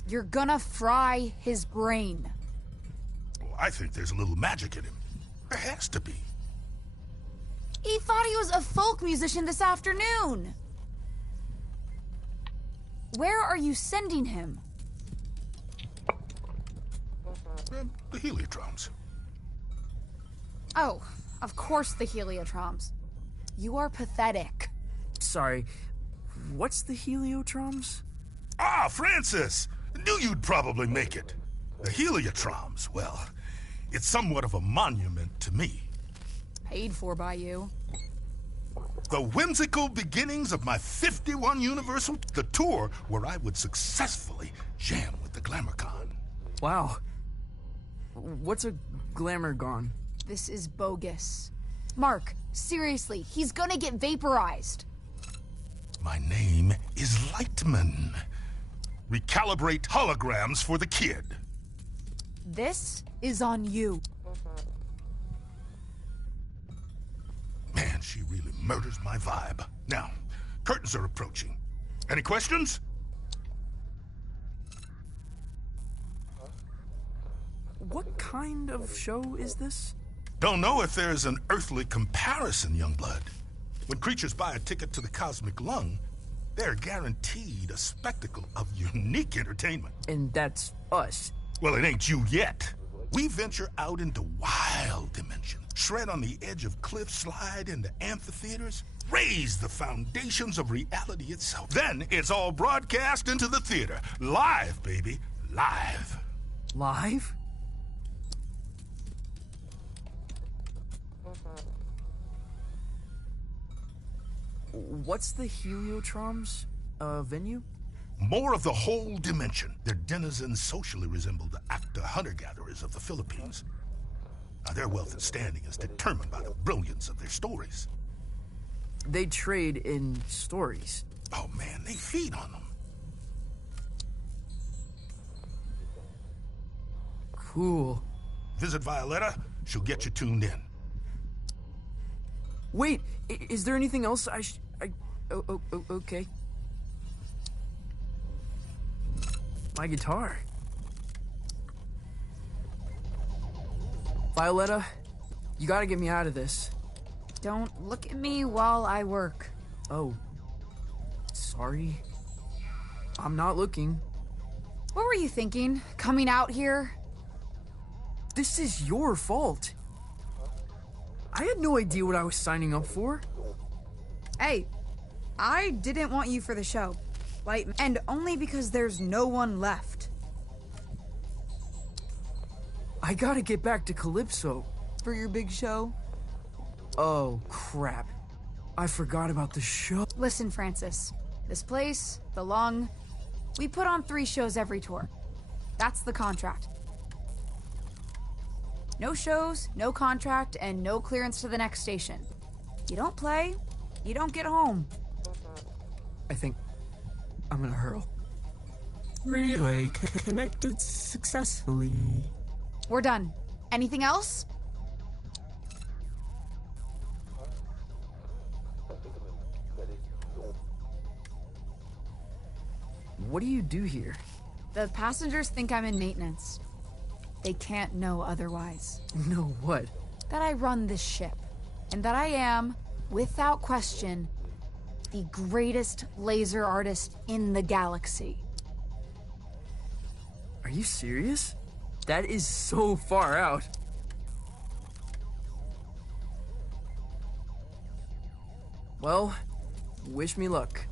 You're gonna fry his brain. Well, I think there's a little magic in him. There has to be. He thought he was a folk musician this afternoon. Where are you sending him? The Heliotroms. Oh, of course the Heliotroms. You are pathetic. Sorry, what's the Heliotroms? Ah, Francis! Knew you'd probably make it. The Heliotroms, well, it's somewhat of a monument to me. Paid for by you. The whimsical beginnings of my 51 Universal, the tour where I would successfully jam with the Glamourcon. Wow. What's a Glamourgon? This is bogus. Mark, seriously, he's gonna get vaporized. My name is Lightman. Recalibrate holograms for the kid. This is on you. Man, she really murders my vibe. Now, curtains are approaching. Any questions? What kind of show is this? Don't know if there's an earthly comparison, Youngblood. When creatures buy a ticket to the Cosmic Lung, they're guaranteed a spectacle of unique entertainment. And that's us. Well, it ain't you yet. We venture out into wild dimensions, shred on the edge of cliffs, slide into amphitheaters, raise the foundations of reality itself. Then it's all broadcast into the theater. Live, baby. Live. Live? What's the Heliotrom's venue? More of the whole dimension. Their denizens socially resemble the actor hunter-gatherers of the Philippines. Now, their wealth and standing is determined by the brilliance of their stories. They trade in stories. Oh, man, they feed on them. Cool. Visit Violetta. She'll get you tuned in. Wait, is there anything else okay. My guitar. Violetta, you gotta get me out of this. Don't look at me while I work. Oh. Sorry. I'm not looking. What were you thinking, coming out here? This is your fault. I had no idea what I was signing up for. Hey, I didn't want you for the show. And only because there's no one left. I gotta get back to Calypso. For your big show? Oh, crap. I forgot about the show. Listen, Francis. This place, the Lung, we put on 3 shows every tour. That's the contract. No shows, no contract, and no clearance to the next station. You don't play, you don't get home. I think I'm gonna hurl. Relay connected successfully. We're done. Anything else? What do you do here? The passengers think I'm in maintenance. They can't know otherwise. Know what? That I run this ship. And that I am, without question, the greatest laser artist in the galaxy. Are you serious? That is so far out. Well, wish me luck.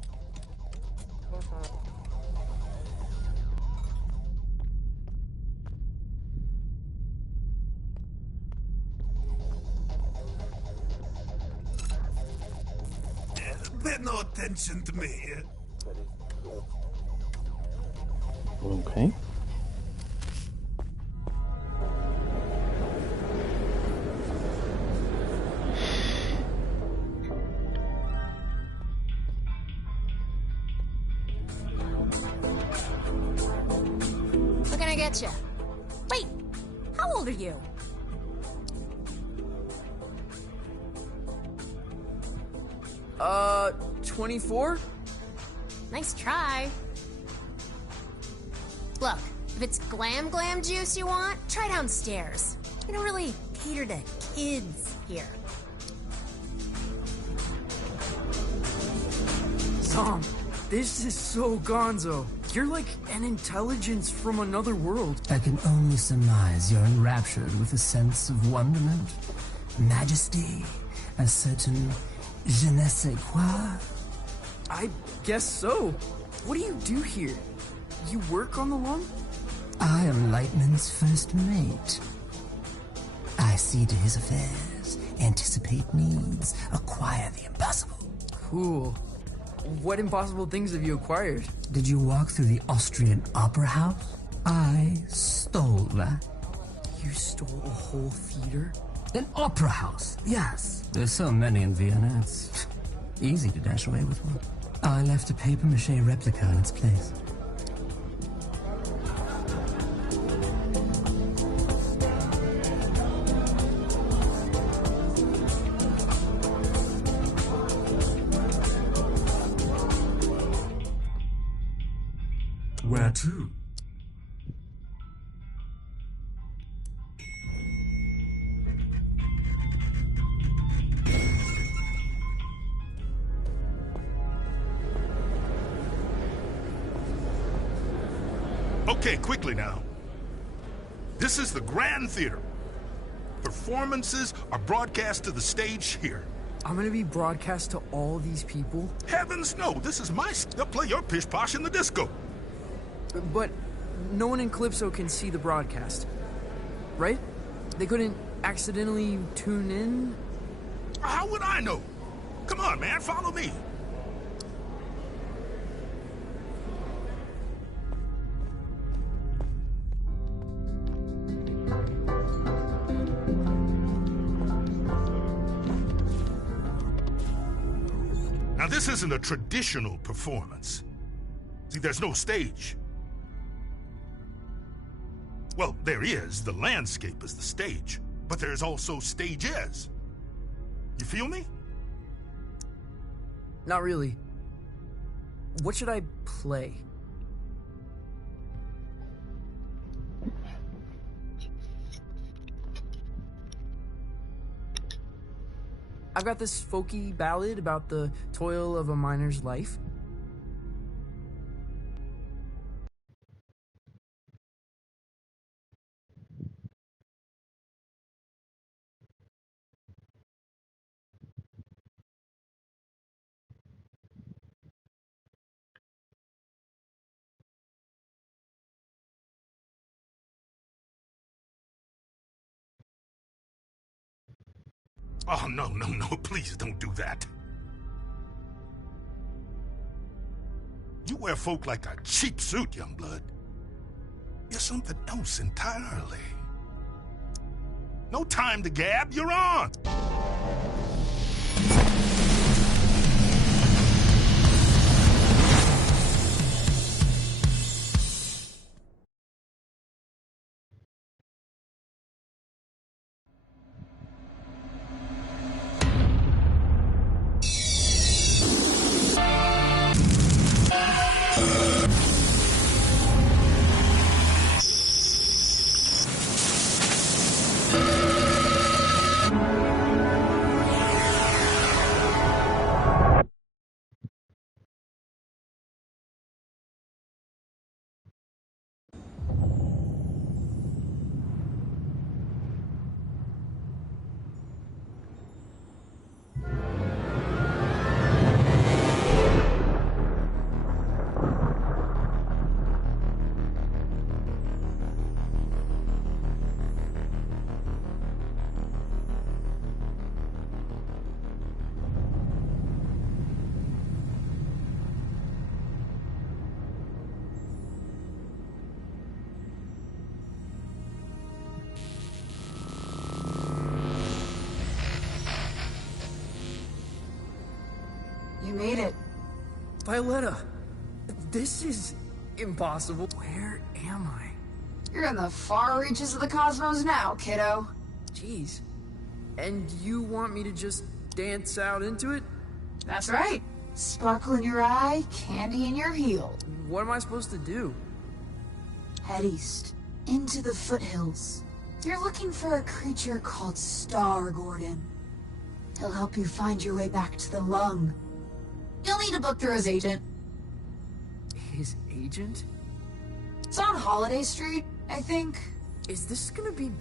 Pay no attention to me. Okay. What can I get you? Wait, how old are you? 24? Nice try. Look, if it's glam juice you want, try downstairs. We don't really cater to kids here. Tom, this is so gonzo. You're like an intelligence from another world. I can only surmise you're enraptured with a sense of wonderment, majesty, a certain je ne sais quoi. I guess so. What do you do here? You work on the Lung? I am Lightman's first mate. I see to his affairs, anticipate needs, acquire the impossible. Cool. What impossible things have you acquired? Did you walk through the Austrian Opera House? I stole that. You stole a whole theater? An opera house, yes. There's so many in Vienna, it's easy to dash away with one. I left a papier-mâché replica in its place. Where to? Okay, quickly now. This is the Grand Theater. Performances are broadcast to the stage here. I'm gonna be broadcast to all these people? Heavens no, this is my... They'll play your pish-posh in the disco. But no one in Calypso can see the broadcast, right? They couldn't accidentally tune in? How would I know? Come on, man, follow me. Now, this isn't a traditional performance. See, there's no stage. Well, there is. The landscape is the stage. But there's also stages. You feel me? Not really. What should I play? I've got this folky ballad about the toil of a miner's life. Oh, no, please don't do that. You wear folk like a cheap suit, young blood. You're something else entirely. No time to gab, you're on! You made it. Violetta, this is impossible. Where am I? You're in the far reaches of the cosmos now, kiddo. Jeez. And you want me to just dance out into it? That's right. Sparkle in your eye, candy in your heel. What am I supposed to do? Head east, into the foothills. You're looking for a creature called Star Gordon. He'll help you find your way back to the lung. You'll need to book through his agent. His agent? It's on Holiday Street, I think. Is this gonna be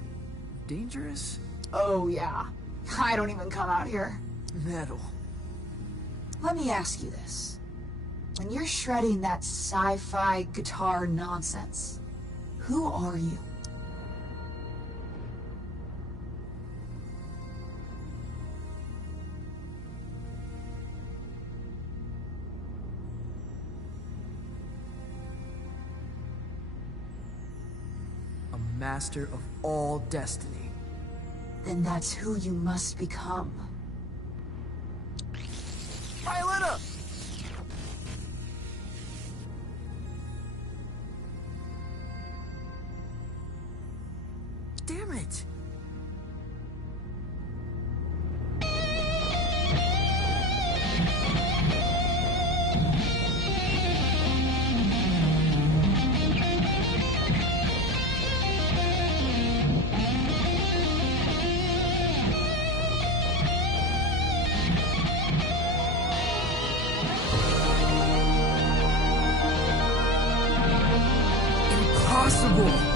dangerous? Oh, yeah. I don't even come out here. Metal. Let me ask you this. When you're shredding that sci-fi guitar nonsense, who are you? A master of all destiny. Then that's who you must become. Violetta! Damn it! impossible!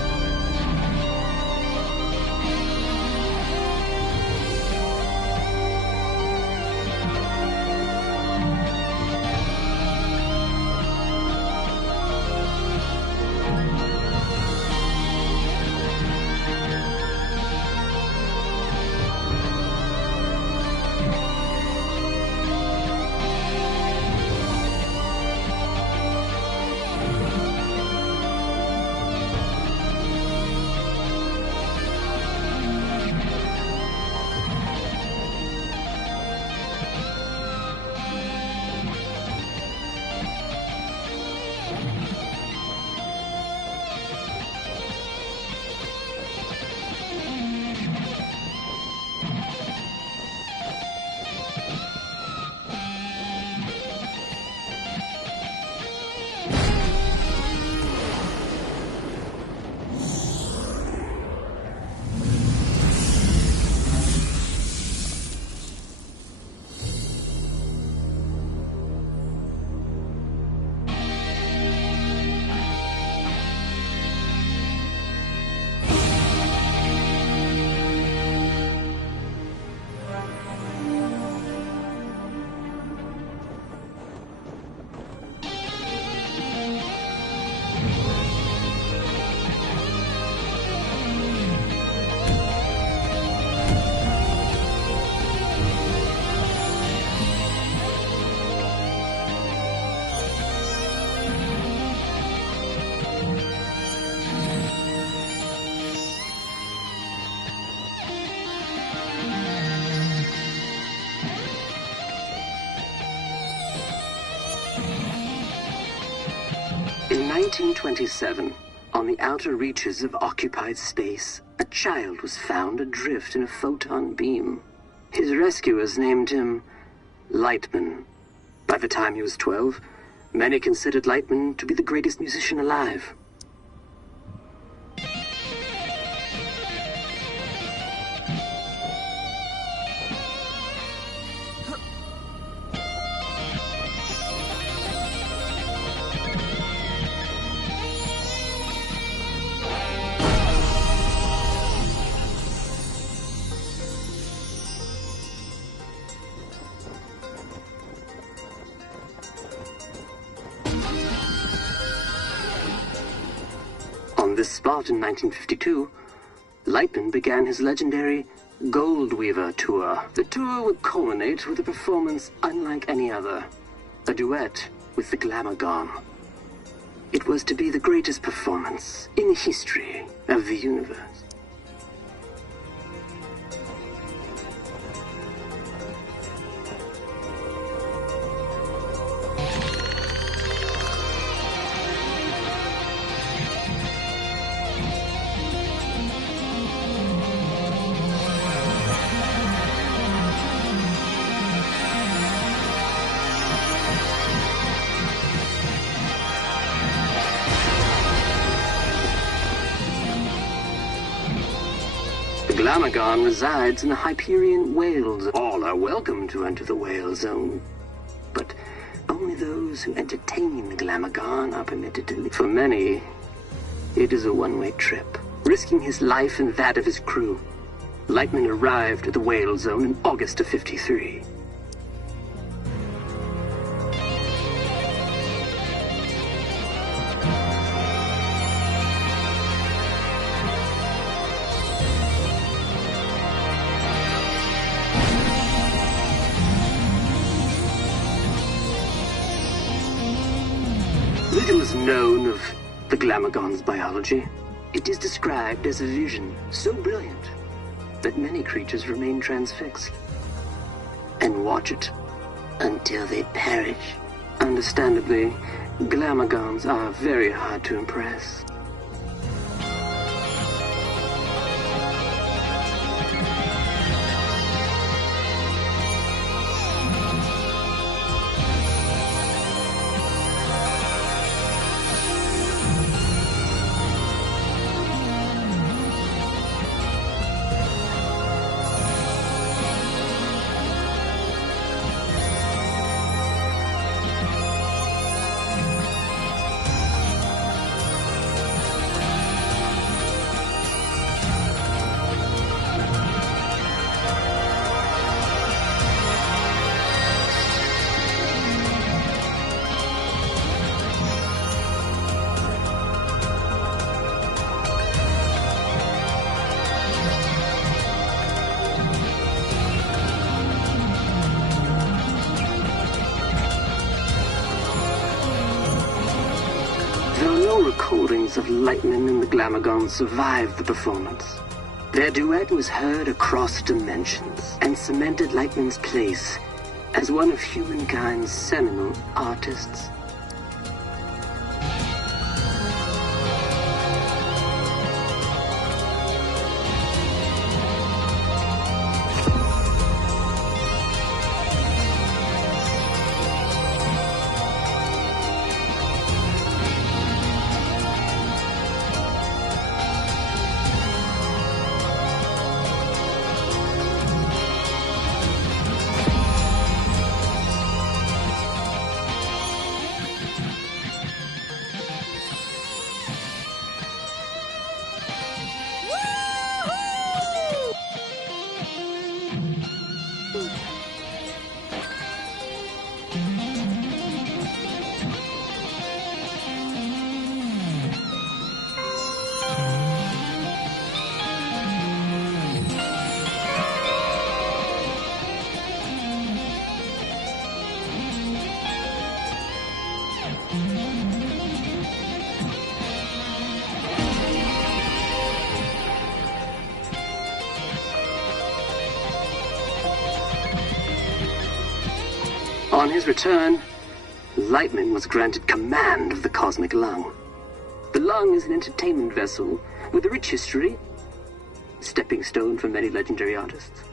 In 1927, on the outer reaches of occupied space, a child was found adrift in a photon beam. His rescuers named him Lightman. By the time he was 12, many considered Lightman to be the greatest musician alive. On this spot in 1952, Lightman began his legendary Gold Weaver Tour. The tour would culminate with a performance unlike any other, a duet with the Glamour Gone. It was to be the greatest performance in the history of the universe. The Glamagon resides in the Hyperion Whales. All are welcome to enter the whale zone, but only those who entertain the Glamagon are permitted to leave. For many, it is a one-way trip. Risking his life and that of his crew, Lightman arrived at the whale zone in August of '53. Little is known of the Glamagon's biology. It is described as a vision so brilliant that many creatures remain transfixed and watch it until they perish. Understandably, Glamagons are very hard to impress. vocals of Lightman and the Glamagon survived the performance. Their duet was heard across dimensions and cemented Lightman's place as one of humankind's seminal artists. On his return, Lightman was granted command of the Cosmic Lung. The Lung is an entertainment vessel with a rich history, stepping stone for many legendary artists.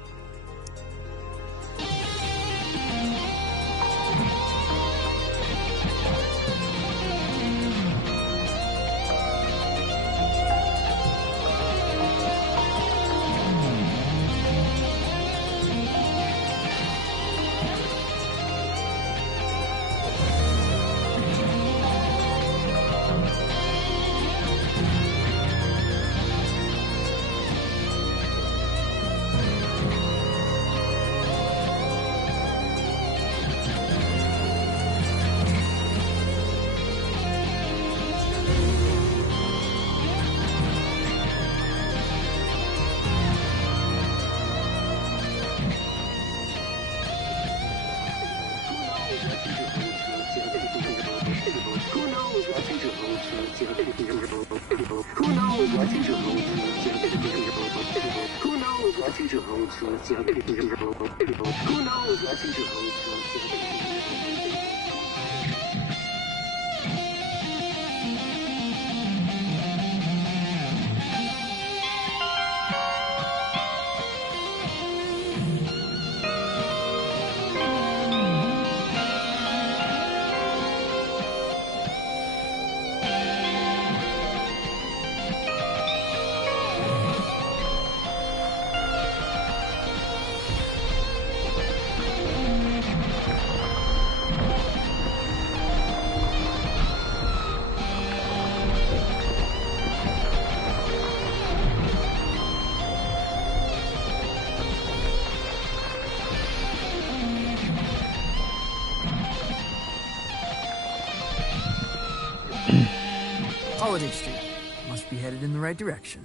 Holiday Street. Must be headed in the right direction.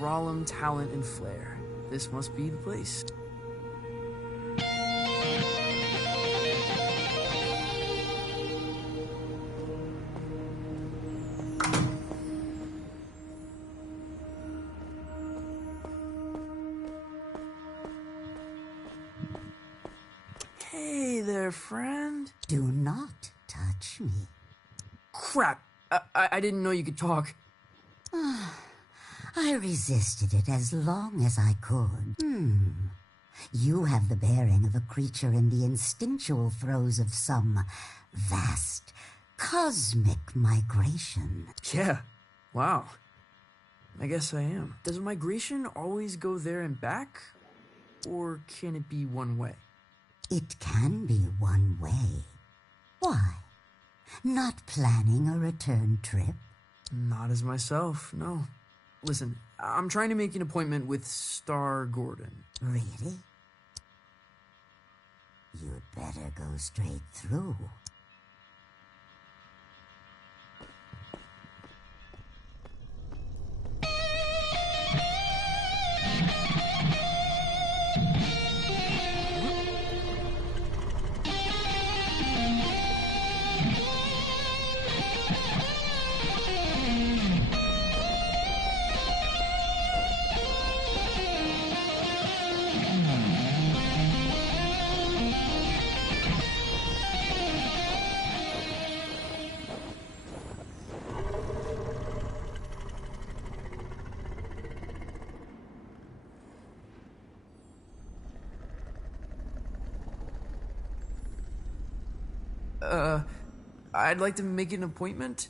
Grolem, talent, and flair. This must be the place. Hey there, friend. Do not touch me. Crap! I didn't know you could talk. I resisted it as long as I could. You have the bearing of a creature in the instinctual throes of some vast cosmic migration. Yeah. Wow. I guess I am. Does a migration always go there and back? Or can it be one way? It can be one way. Why? Not planning a return trip? Not as myself, no. Listen, I'm trying to make an appointment with Star Gordon. Really? You'd better go straight through. I'd like to make an appointment.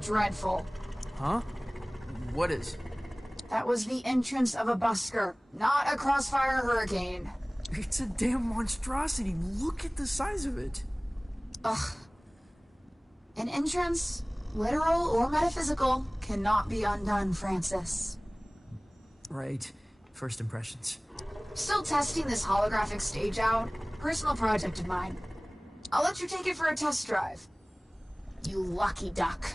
Dreadful. Huh? What is? That was the entrance of a busker, not a crossfire hurricane. It's a damn monstrosity. Look at the size of it. Ugh. An entrance, literal or metaphysical, cannot be undone, Francis. Right. First impressions. Still testing this holographic stage out? Personal project of mine. I'll let you take it for a test drive. You lucky duck.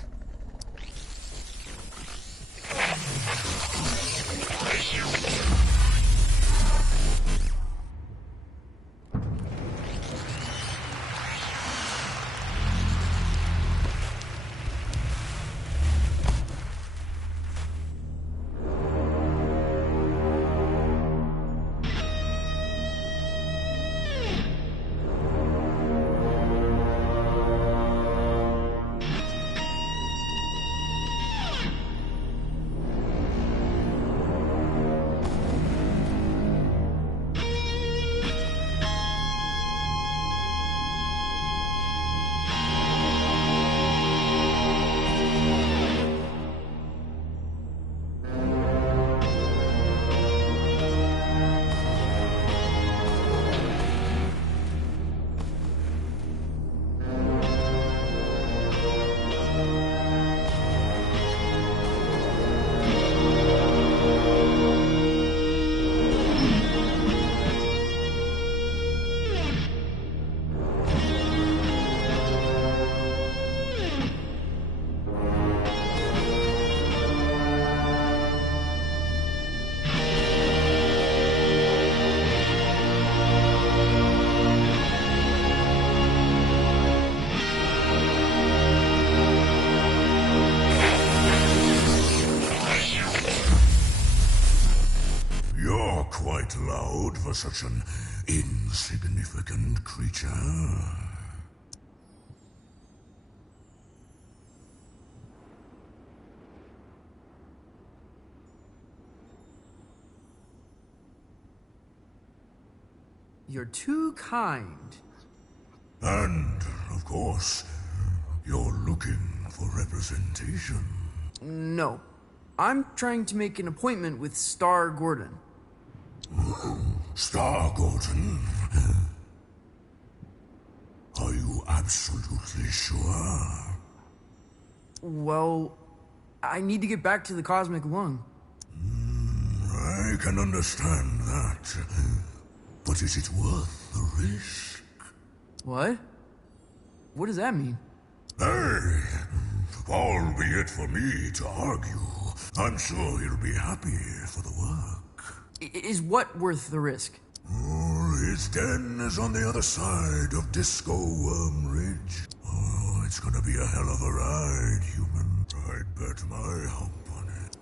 Quite loud for such an insignificant creature. You're too kind. And, of course, you're looking for representation. No. I'm trying to make an appointment with Star Gordon. Star Gordon? Are you absolutely sure? Well, I need to get back to the Cosmic Lung. I can understand that. But is it worth the risk? What? What does that mean? Hey, albeit for me to argue, I'm sure he'll be happy for the work. Is what worth the risk? His den is on the other side of Disco Worm Ridge. Oh, it's gonna be a hell of a ride, human. I'd bet my hump on it.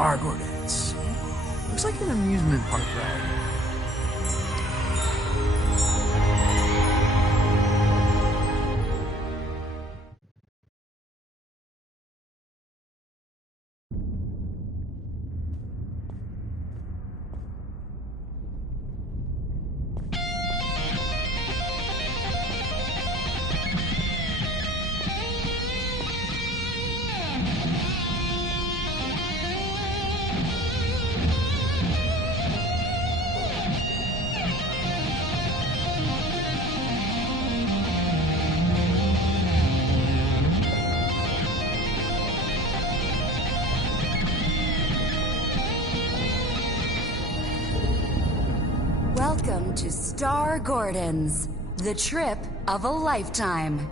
Star Gordons. Looks like an amusement park ride. Welcome to Star Gordons, the trip of a lifetime.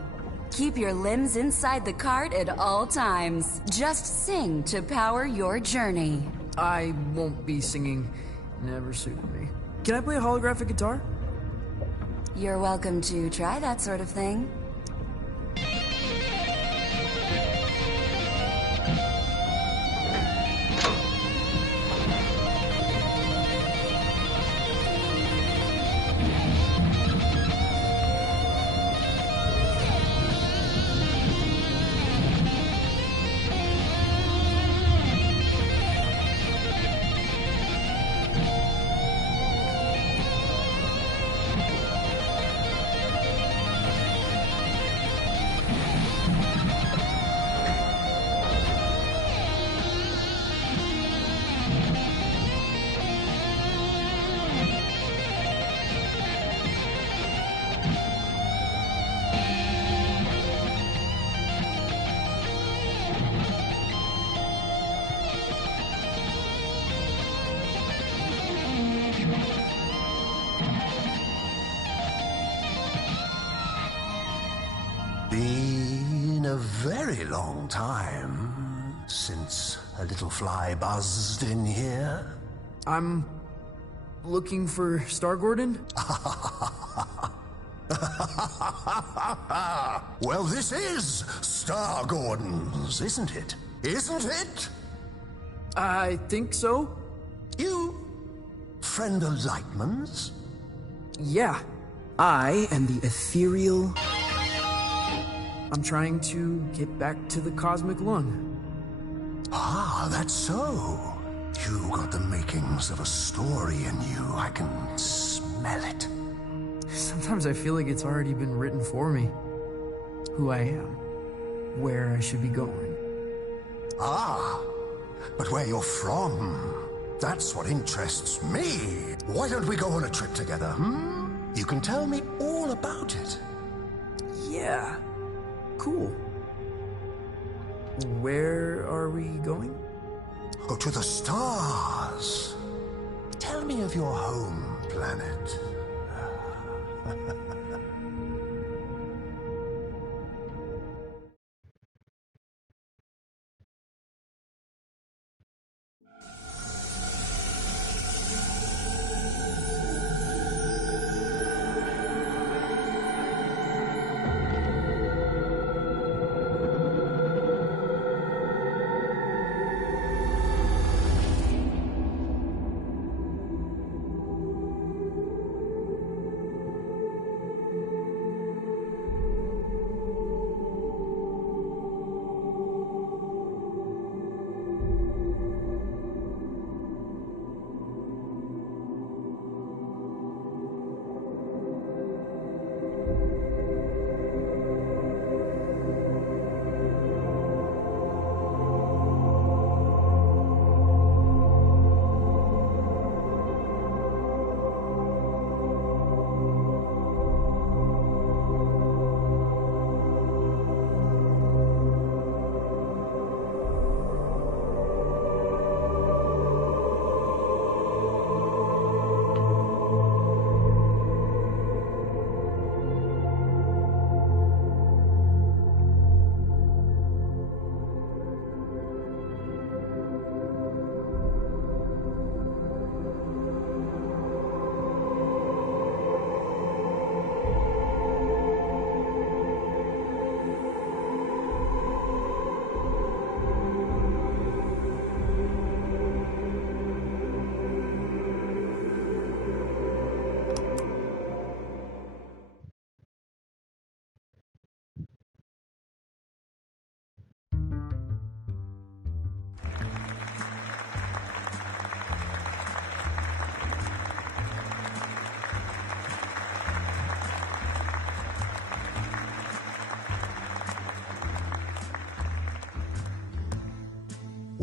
Keep your limbs inside the cart at all times. Just sing to power your journey. I won't be singing. Never suited me. Can I play a holographic guitar? You're welcome to try that sort of thing. Been a very long time since a little fly buzzed in here. I'm looking for Star Gordon? Well, this is Star Gordon's, isn't it? Isn't it? I think so. You friend of Lightman's? Yeah. I am the ethereal... I'm trying to get back to the cosmic lung. Ah, that's so. You got the makings of a story in you. I can smell it. Sometimes I feel like it's already been written for me. Who I am. Where I should be going. Ah, but where you're from, that's what interests me. Why don't we go on a trip together, You can tell me all about it. Yeah. Cool. Where are we going? Oh, to the stars. Tell me of your home planet.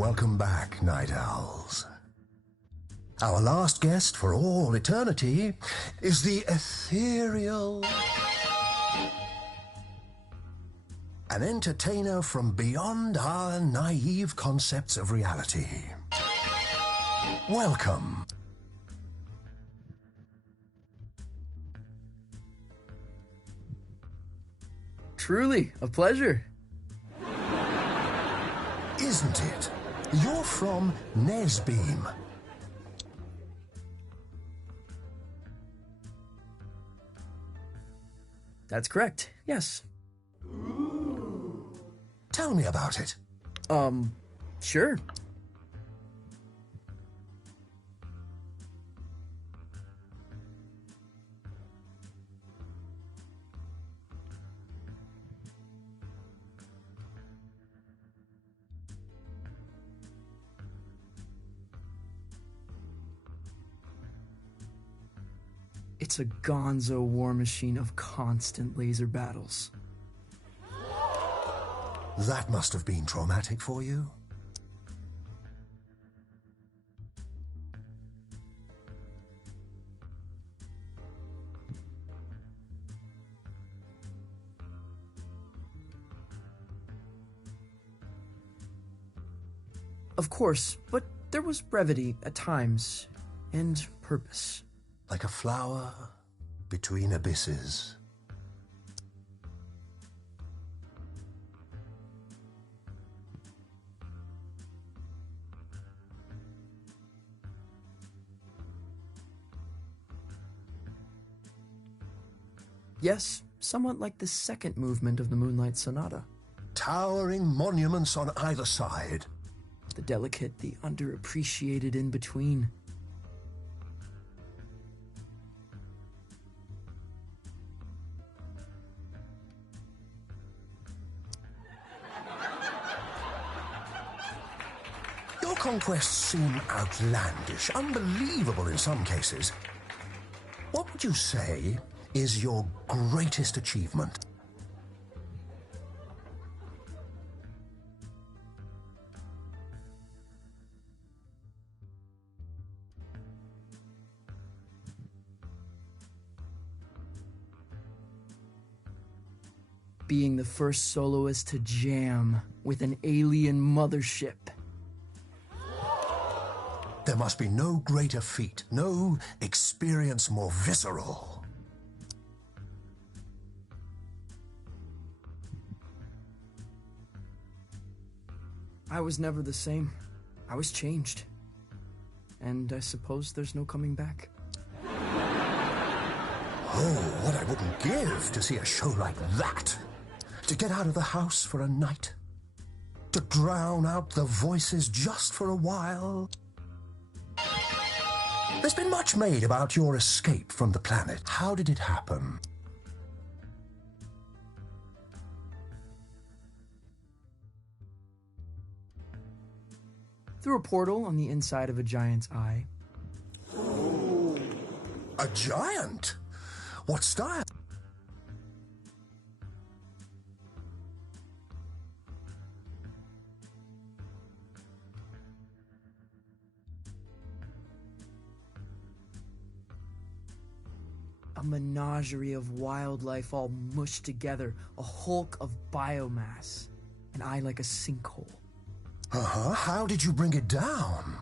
Welcome back, Night Owls. Our last guest for all eternity is the ethereal... an entertainer from beyond our naive concepts of reality. Welcome. Truly, a pleasure. Isn't it? You're from Nesbeam. That's correct, yes. Tell me about it. Sure. It's a gonzo war machine of constant laser battles. That must have been traumatic for you. Of course, but there was brevity at times, and purpose. Like a flower between abysses. Yes, somewhat like the second movement of the Moonlight Sonata. Towering monuments on either side. The delicate, the underappreciated in between. Your conquests seem outlandish, unbelievable in some cases. What would you say is your greatest achievement? Being the first soloist to jam with an alien mothership. There must be no greater feat, no experience more visceral. I was never the same. I was changed. And I suppose there's no coming back. Oh, what I wouldn't give to see a show like that. To get out of the house for a night. To drown out the voices just for a while. There's been much made about your escape from the planet. How did it happen? Through a portal on the inside of a giant's eye. A giant? What style? A menagerie of wildlife all mushed together, a hulk of biomass, and I like a sinkhole. Uh-huh. How did you bring it down?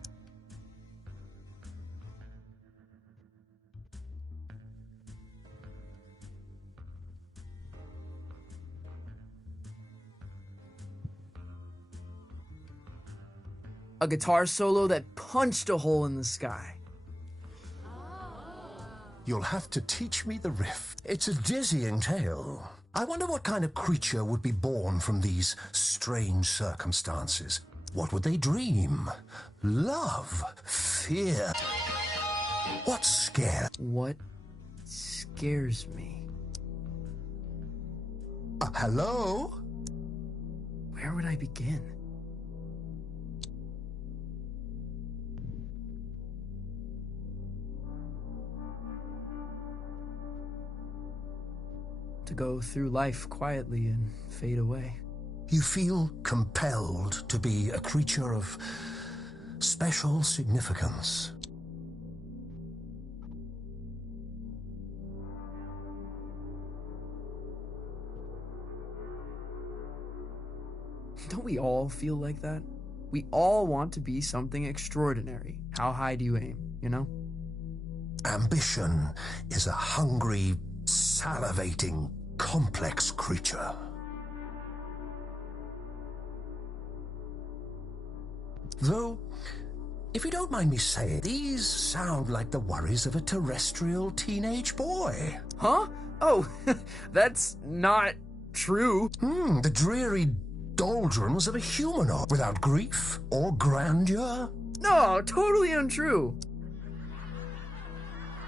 A guitar solo that punched a hole in the sky. You'll have to teach me the riff. It's a dizzying tale. I wonder what kind of creature would be born from these strange circumstances. What would they dream? Love? Fear? What scares? What scares me? Hello? Where would I begin? To go through life quietly and fade away. You feel compelled to be a creature of special significance. Don't we all feel like that? We all want to be something extraordinary. How high do you aim, you know? Ambition is a hungry, salivating, complex creature. Though, if you don't mind me saying, these sound like the worries of a terrestrial teenage boy. Huh? Oh, that's not true. The dreary doldrums of a humanoid without grief or grandeur. No, totally untrue.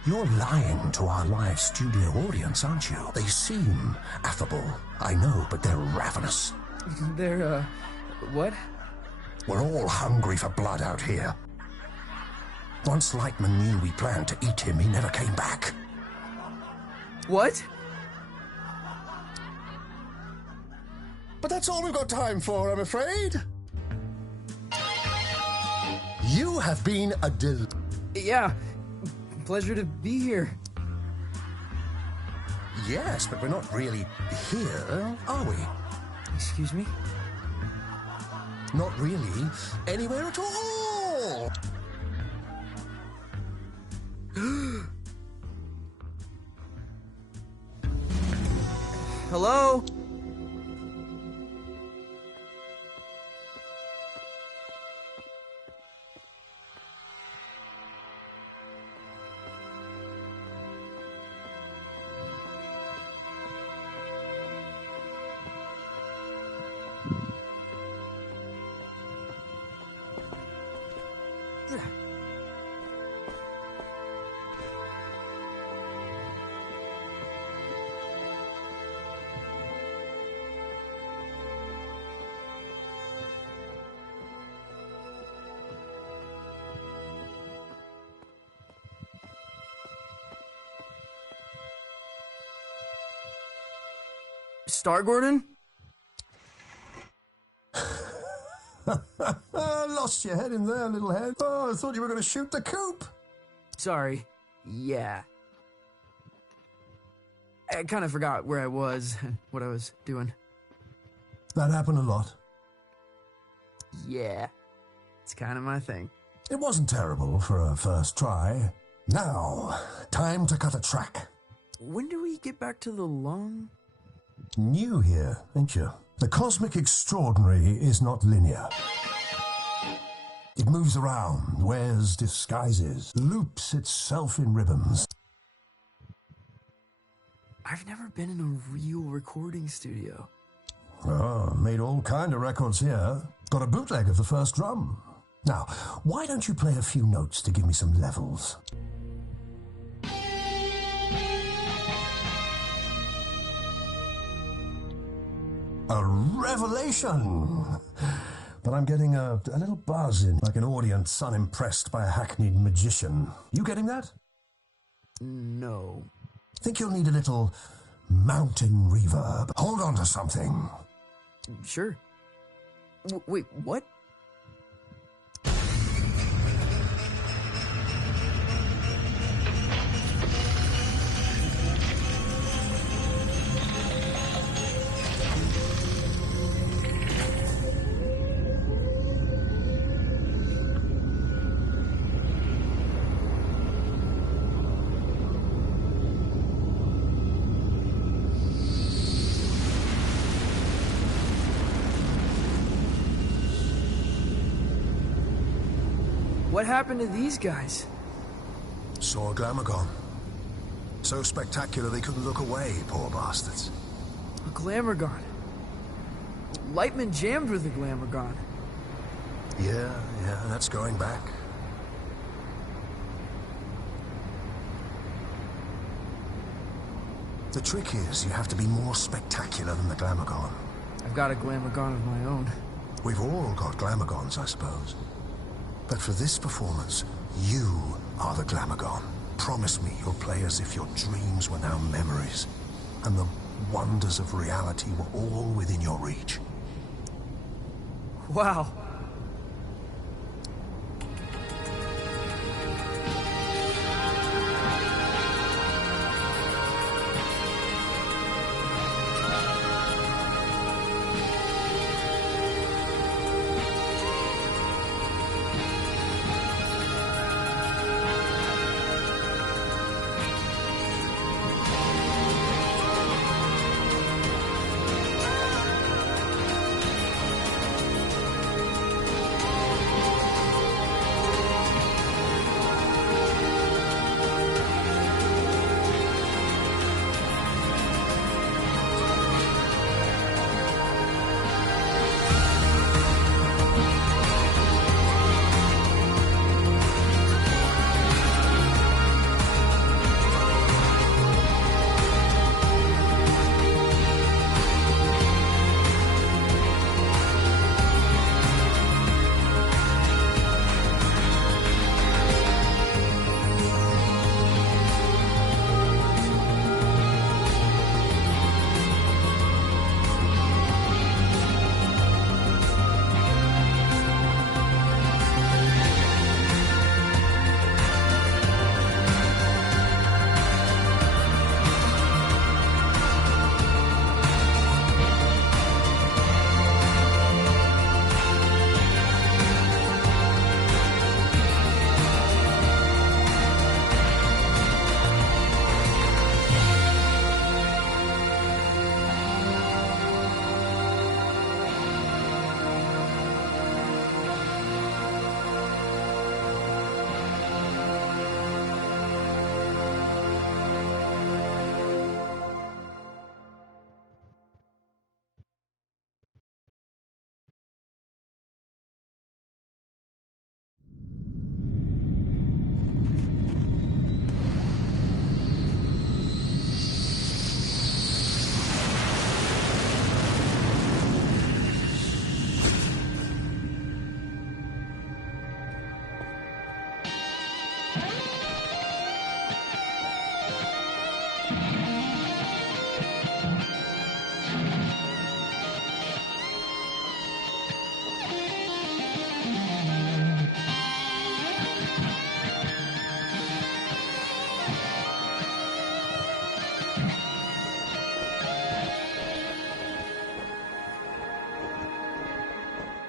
You're lying to our live studio audience, aren't you? They seem affable, I know, but they're ravenous. They're, what? We're all hungry for blood out here. Once Lightman knew we planned to eat him, he never came back. What? But that's all we've got time for, I'm afraid. You have been a Yeah, pleasure to be here. Yes, but we're not really here, are we? Excuse me? Not really anywhere at all. Hello? Star Gordon? Lost your head in there, little head. Oh, I thought you were going to shoot the coop. Sorry. Yeah. I kind of forgot where I was, what I was doing. That happened a lot. Yeah. It's kind of my thing. It wasn't terrible for a first try. Now, time to cut a track. When do we get back to the lung? New here, ain't you? The cosmic extraordinary is not linear. It moves around, wears disguises, loops itself in ribbons. I've never been in a real recording studio. Oh, made all kind of records here. Got a bootleg of the first drum. Now, why don't you play a few notes to give me some levels? A revelation! But I'm getting a little buzz in, like an audience unimpressed by a hackneyed magician. You getting that? No. Think you'll need a little mountain reverb. Hold on to something. Sure. Wait, what? What happened to these guys? Saw a Glamagon. So spectacular they couldn't look away, poor bastards. A Glamorgon. Lightman jammed with a Glamorgon. Yeah, that's going back. The trick is you have to be more spectacular than the Glamorgon. I've got a Glamorgon of my own. We've all got Glamorgons, I suppose. But for this performance, you are the Glamorgon. Promise me you'll play as if your dreams were now memories, and the wonders of reality were all within your reach. Wow.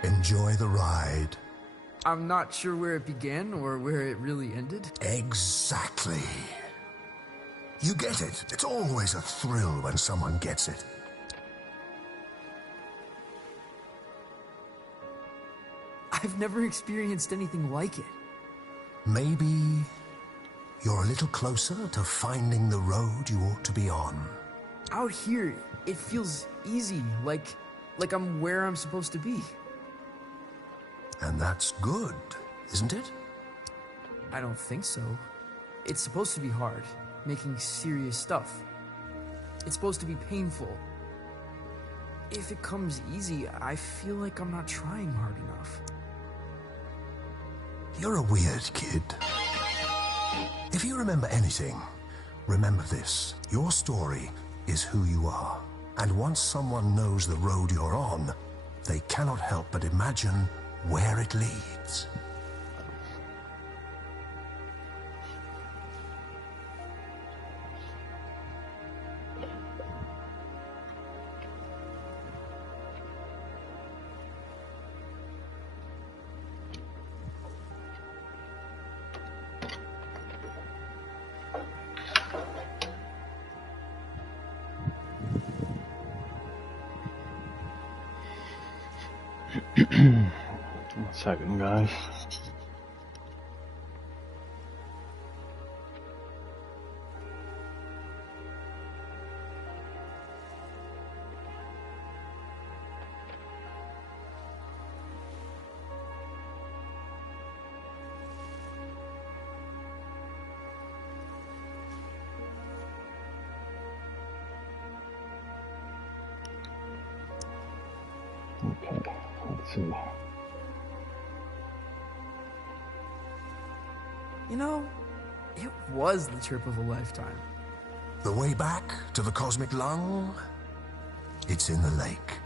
Enjoy the ride. I'm not sure where it began or where it really ended. Exactly. You get it. It's always a thrill when someone gets it. I've never experienced anything like it. Maybe you're a little closer to finding the road you ought to be on. Out here, it feels easy, like I'm where I'm supposed to be. And that's good, isn't it? I don't think so. It's supposed to be hard, making serious stuff. It's supposed to be painful. If it comes easy, I feel like I'm not trying hard enough. You're a weird kid. If you remember anything, remember this. Your story is who you are. And once someone knows the road you're on, they cannot help but imagine where it leads. One second, guys. Okay, let's see. You know, it was the trip of a lifetime. The way back to the cosmic lung? It's in the lake.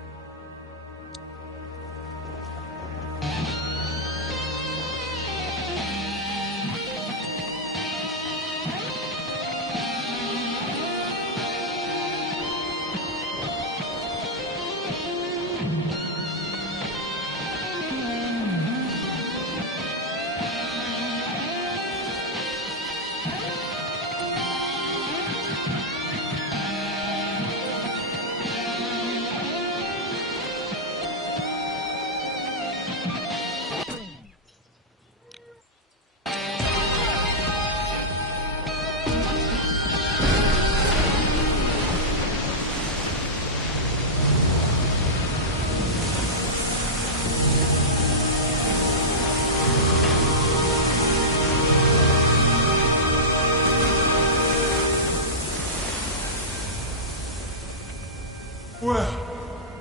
Well,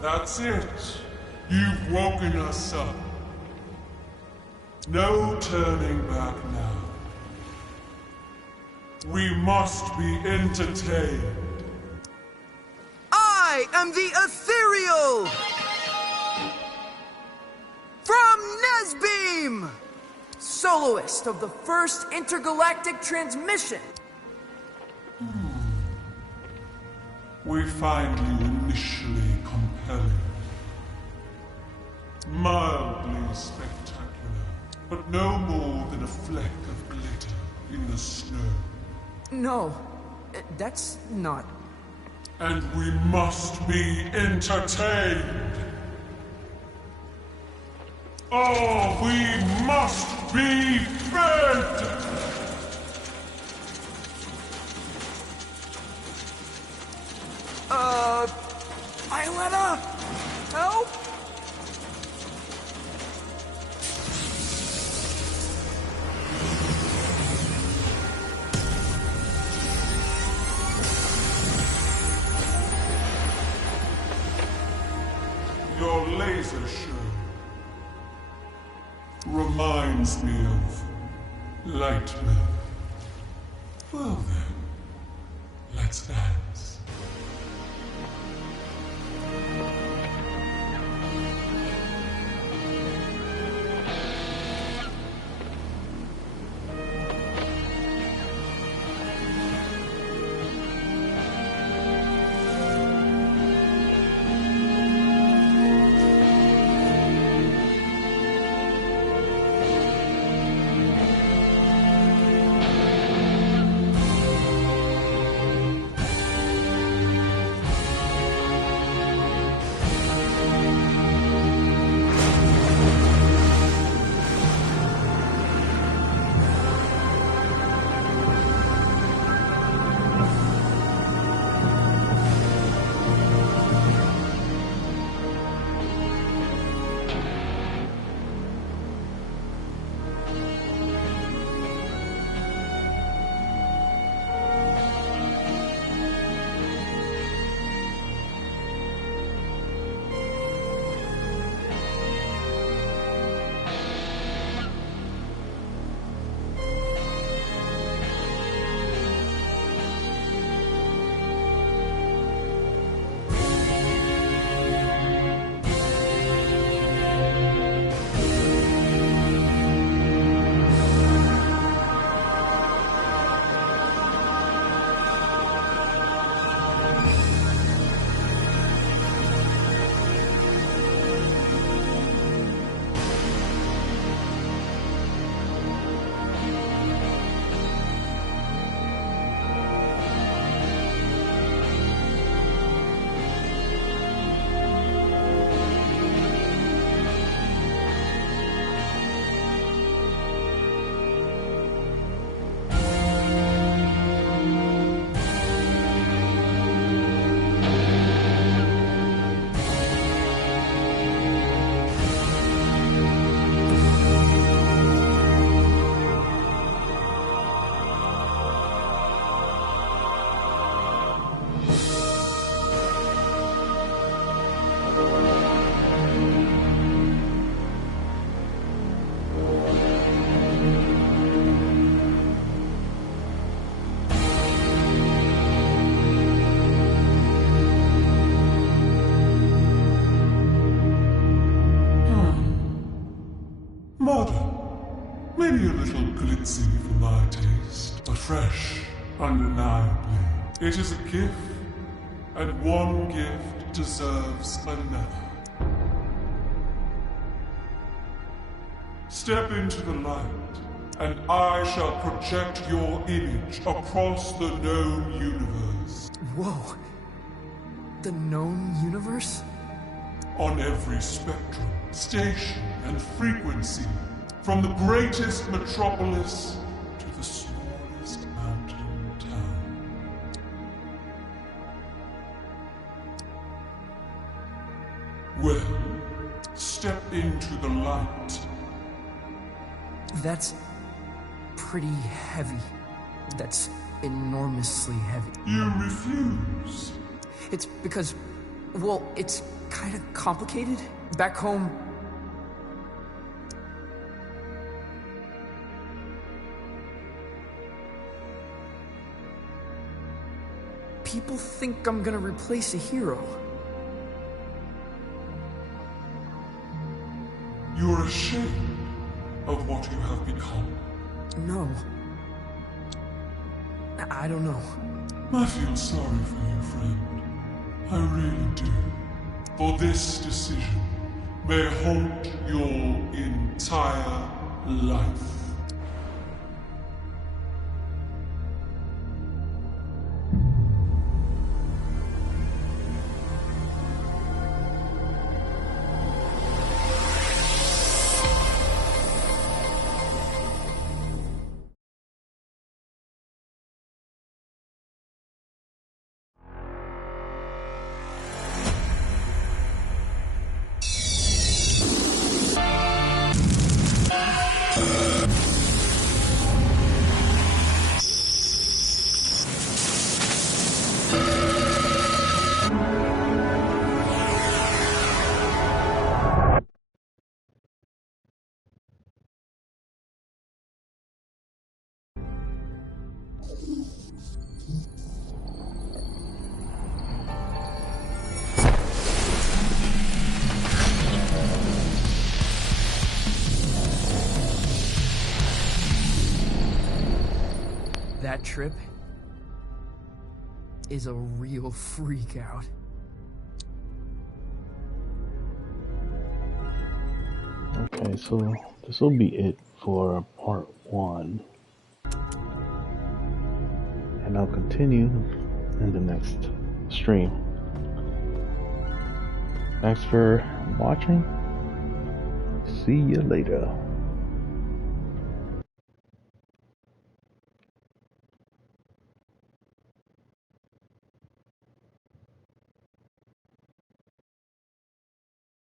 that's it. You've woken us up. No turning back now. We must be entertained. I am the Ethereal! From Nesbeam! Soloist of the first intergalactic transmission. We find you initially compelling. Mildly spectacular, but no more than a fleck of glitter in the snow. No, that's not... And we must be entertained. Oh, we must be fed! Violetta? Help? Your laser show reminds me of Lightman. Well then, let's dance. Modern. Maybe a little glitzy for my taste, but fresh, undeniably. It is a gift, and one gift deserves another. Step into the light, and I shall project your image across the known universe. Whoa. The known universe? On every spectrum, station, and frequency, from the greatest metropolis to the smallest mountain town. Well, step into the light. That's pretty heavy. That's enormously heavy. You refuse. It's because Well, it's kind of complicated. Back home... people think I'm gonna replace a hero. You're ashamed of what you have become. No. I don't know. I feel sorry for you, friend. I really do. For this decision may haunt your entire life. That trip is a real freak out. Okay, so this will be it for part 1. And I'll continue in the next stream. Thanks for watching. See you later.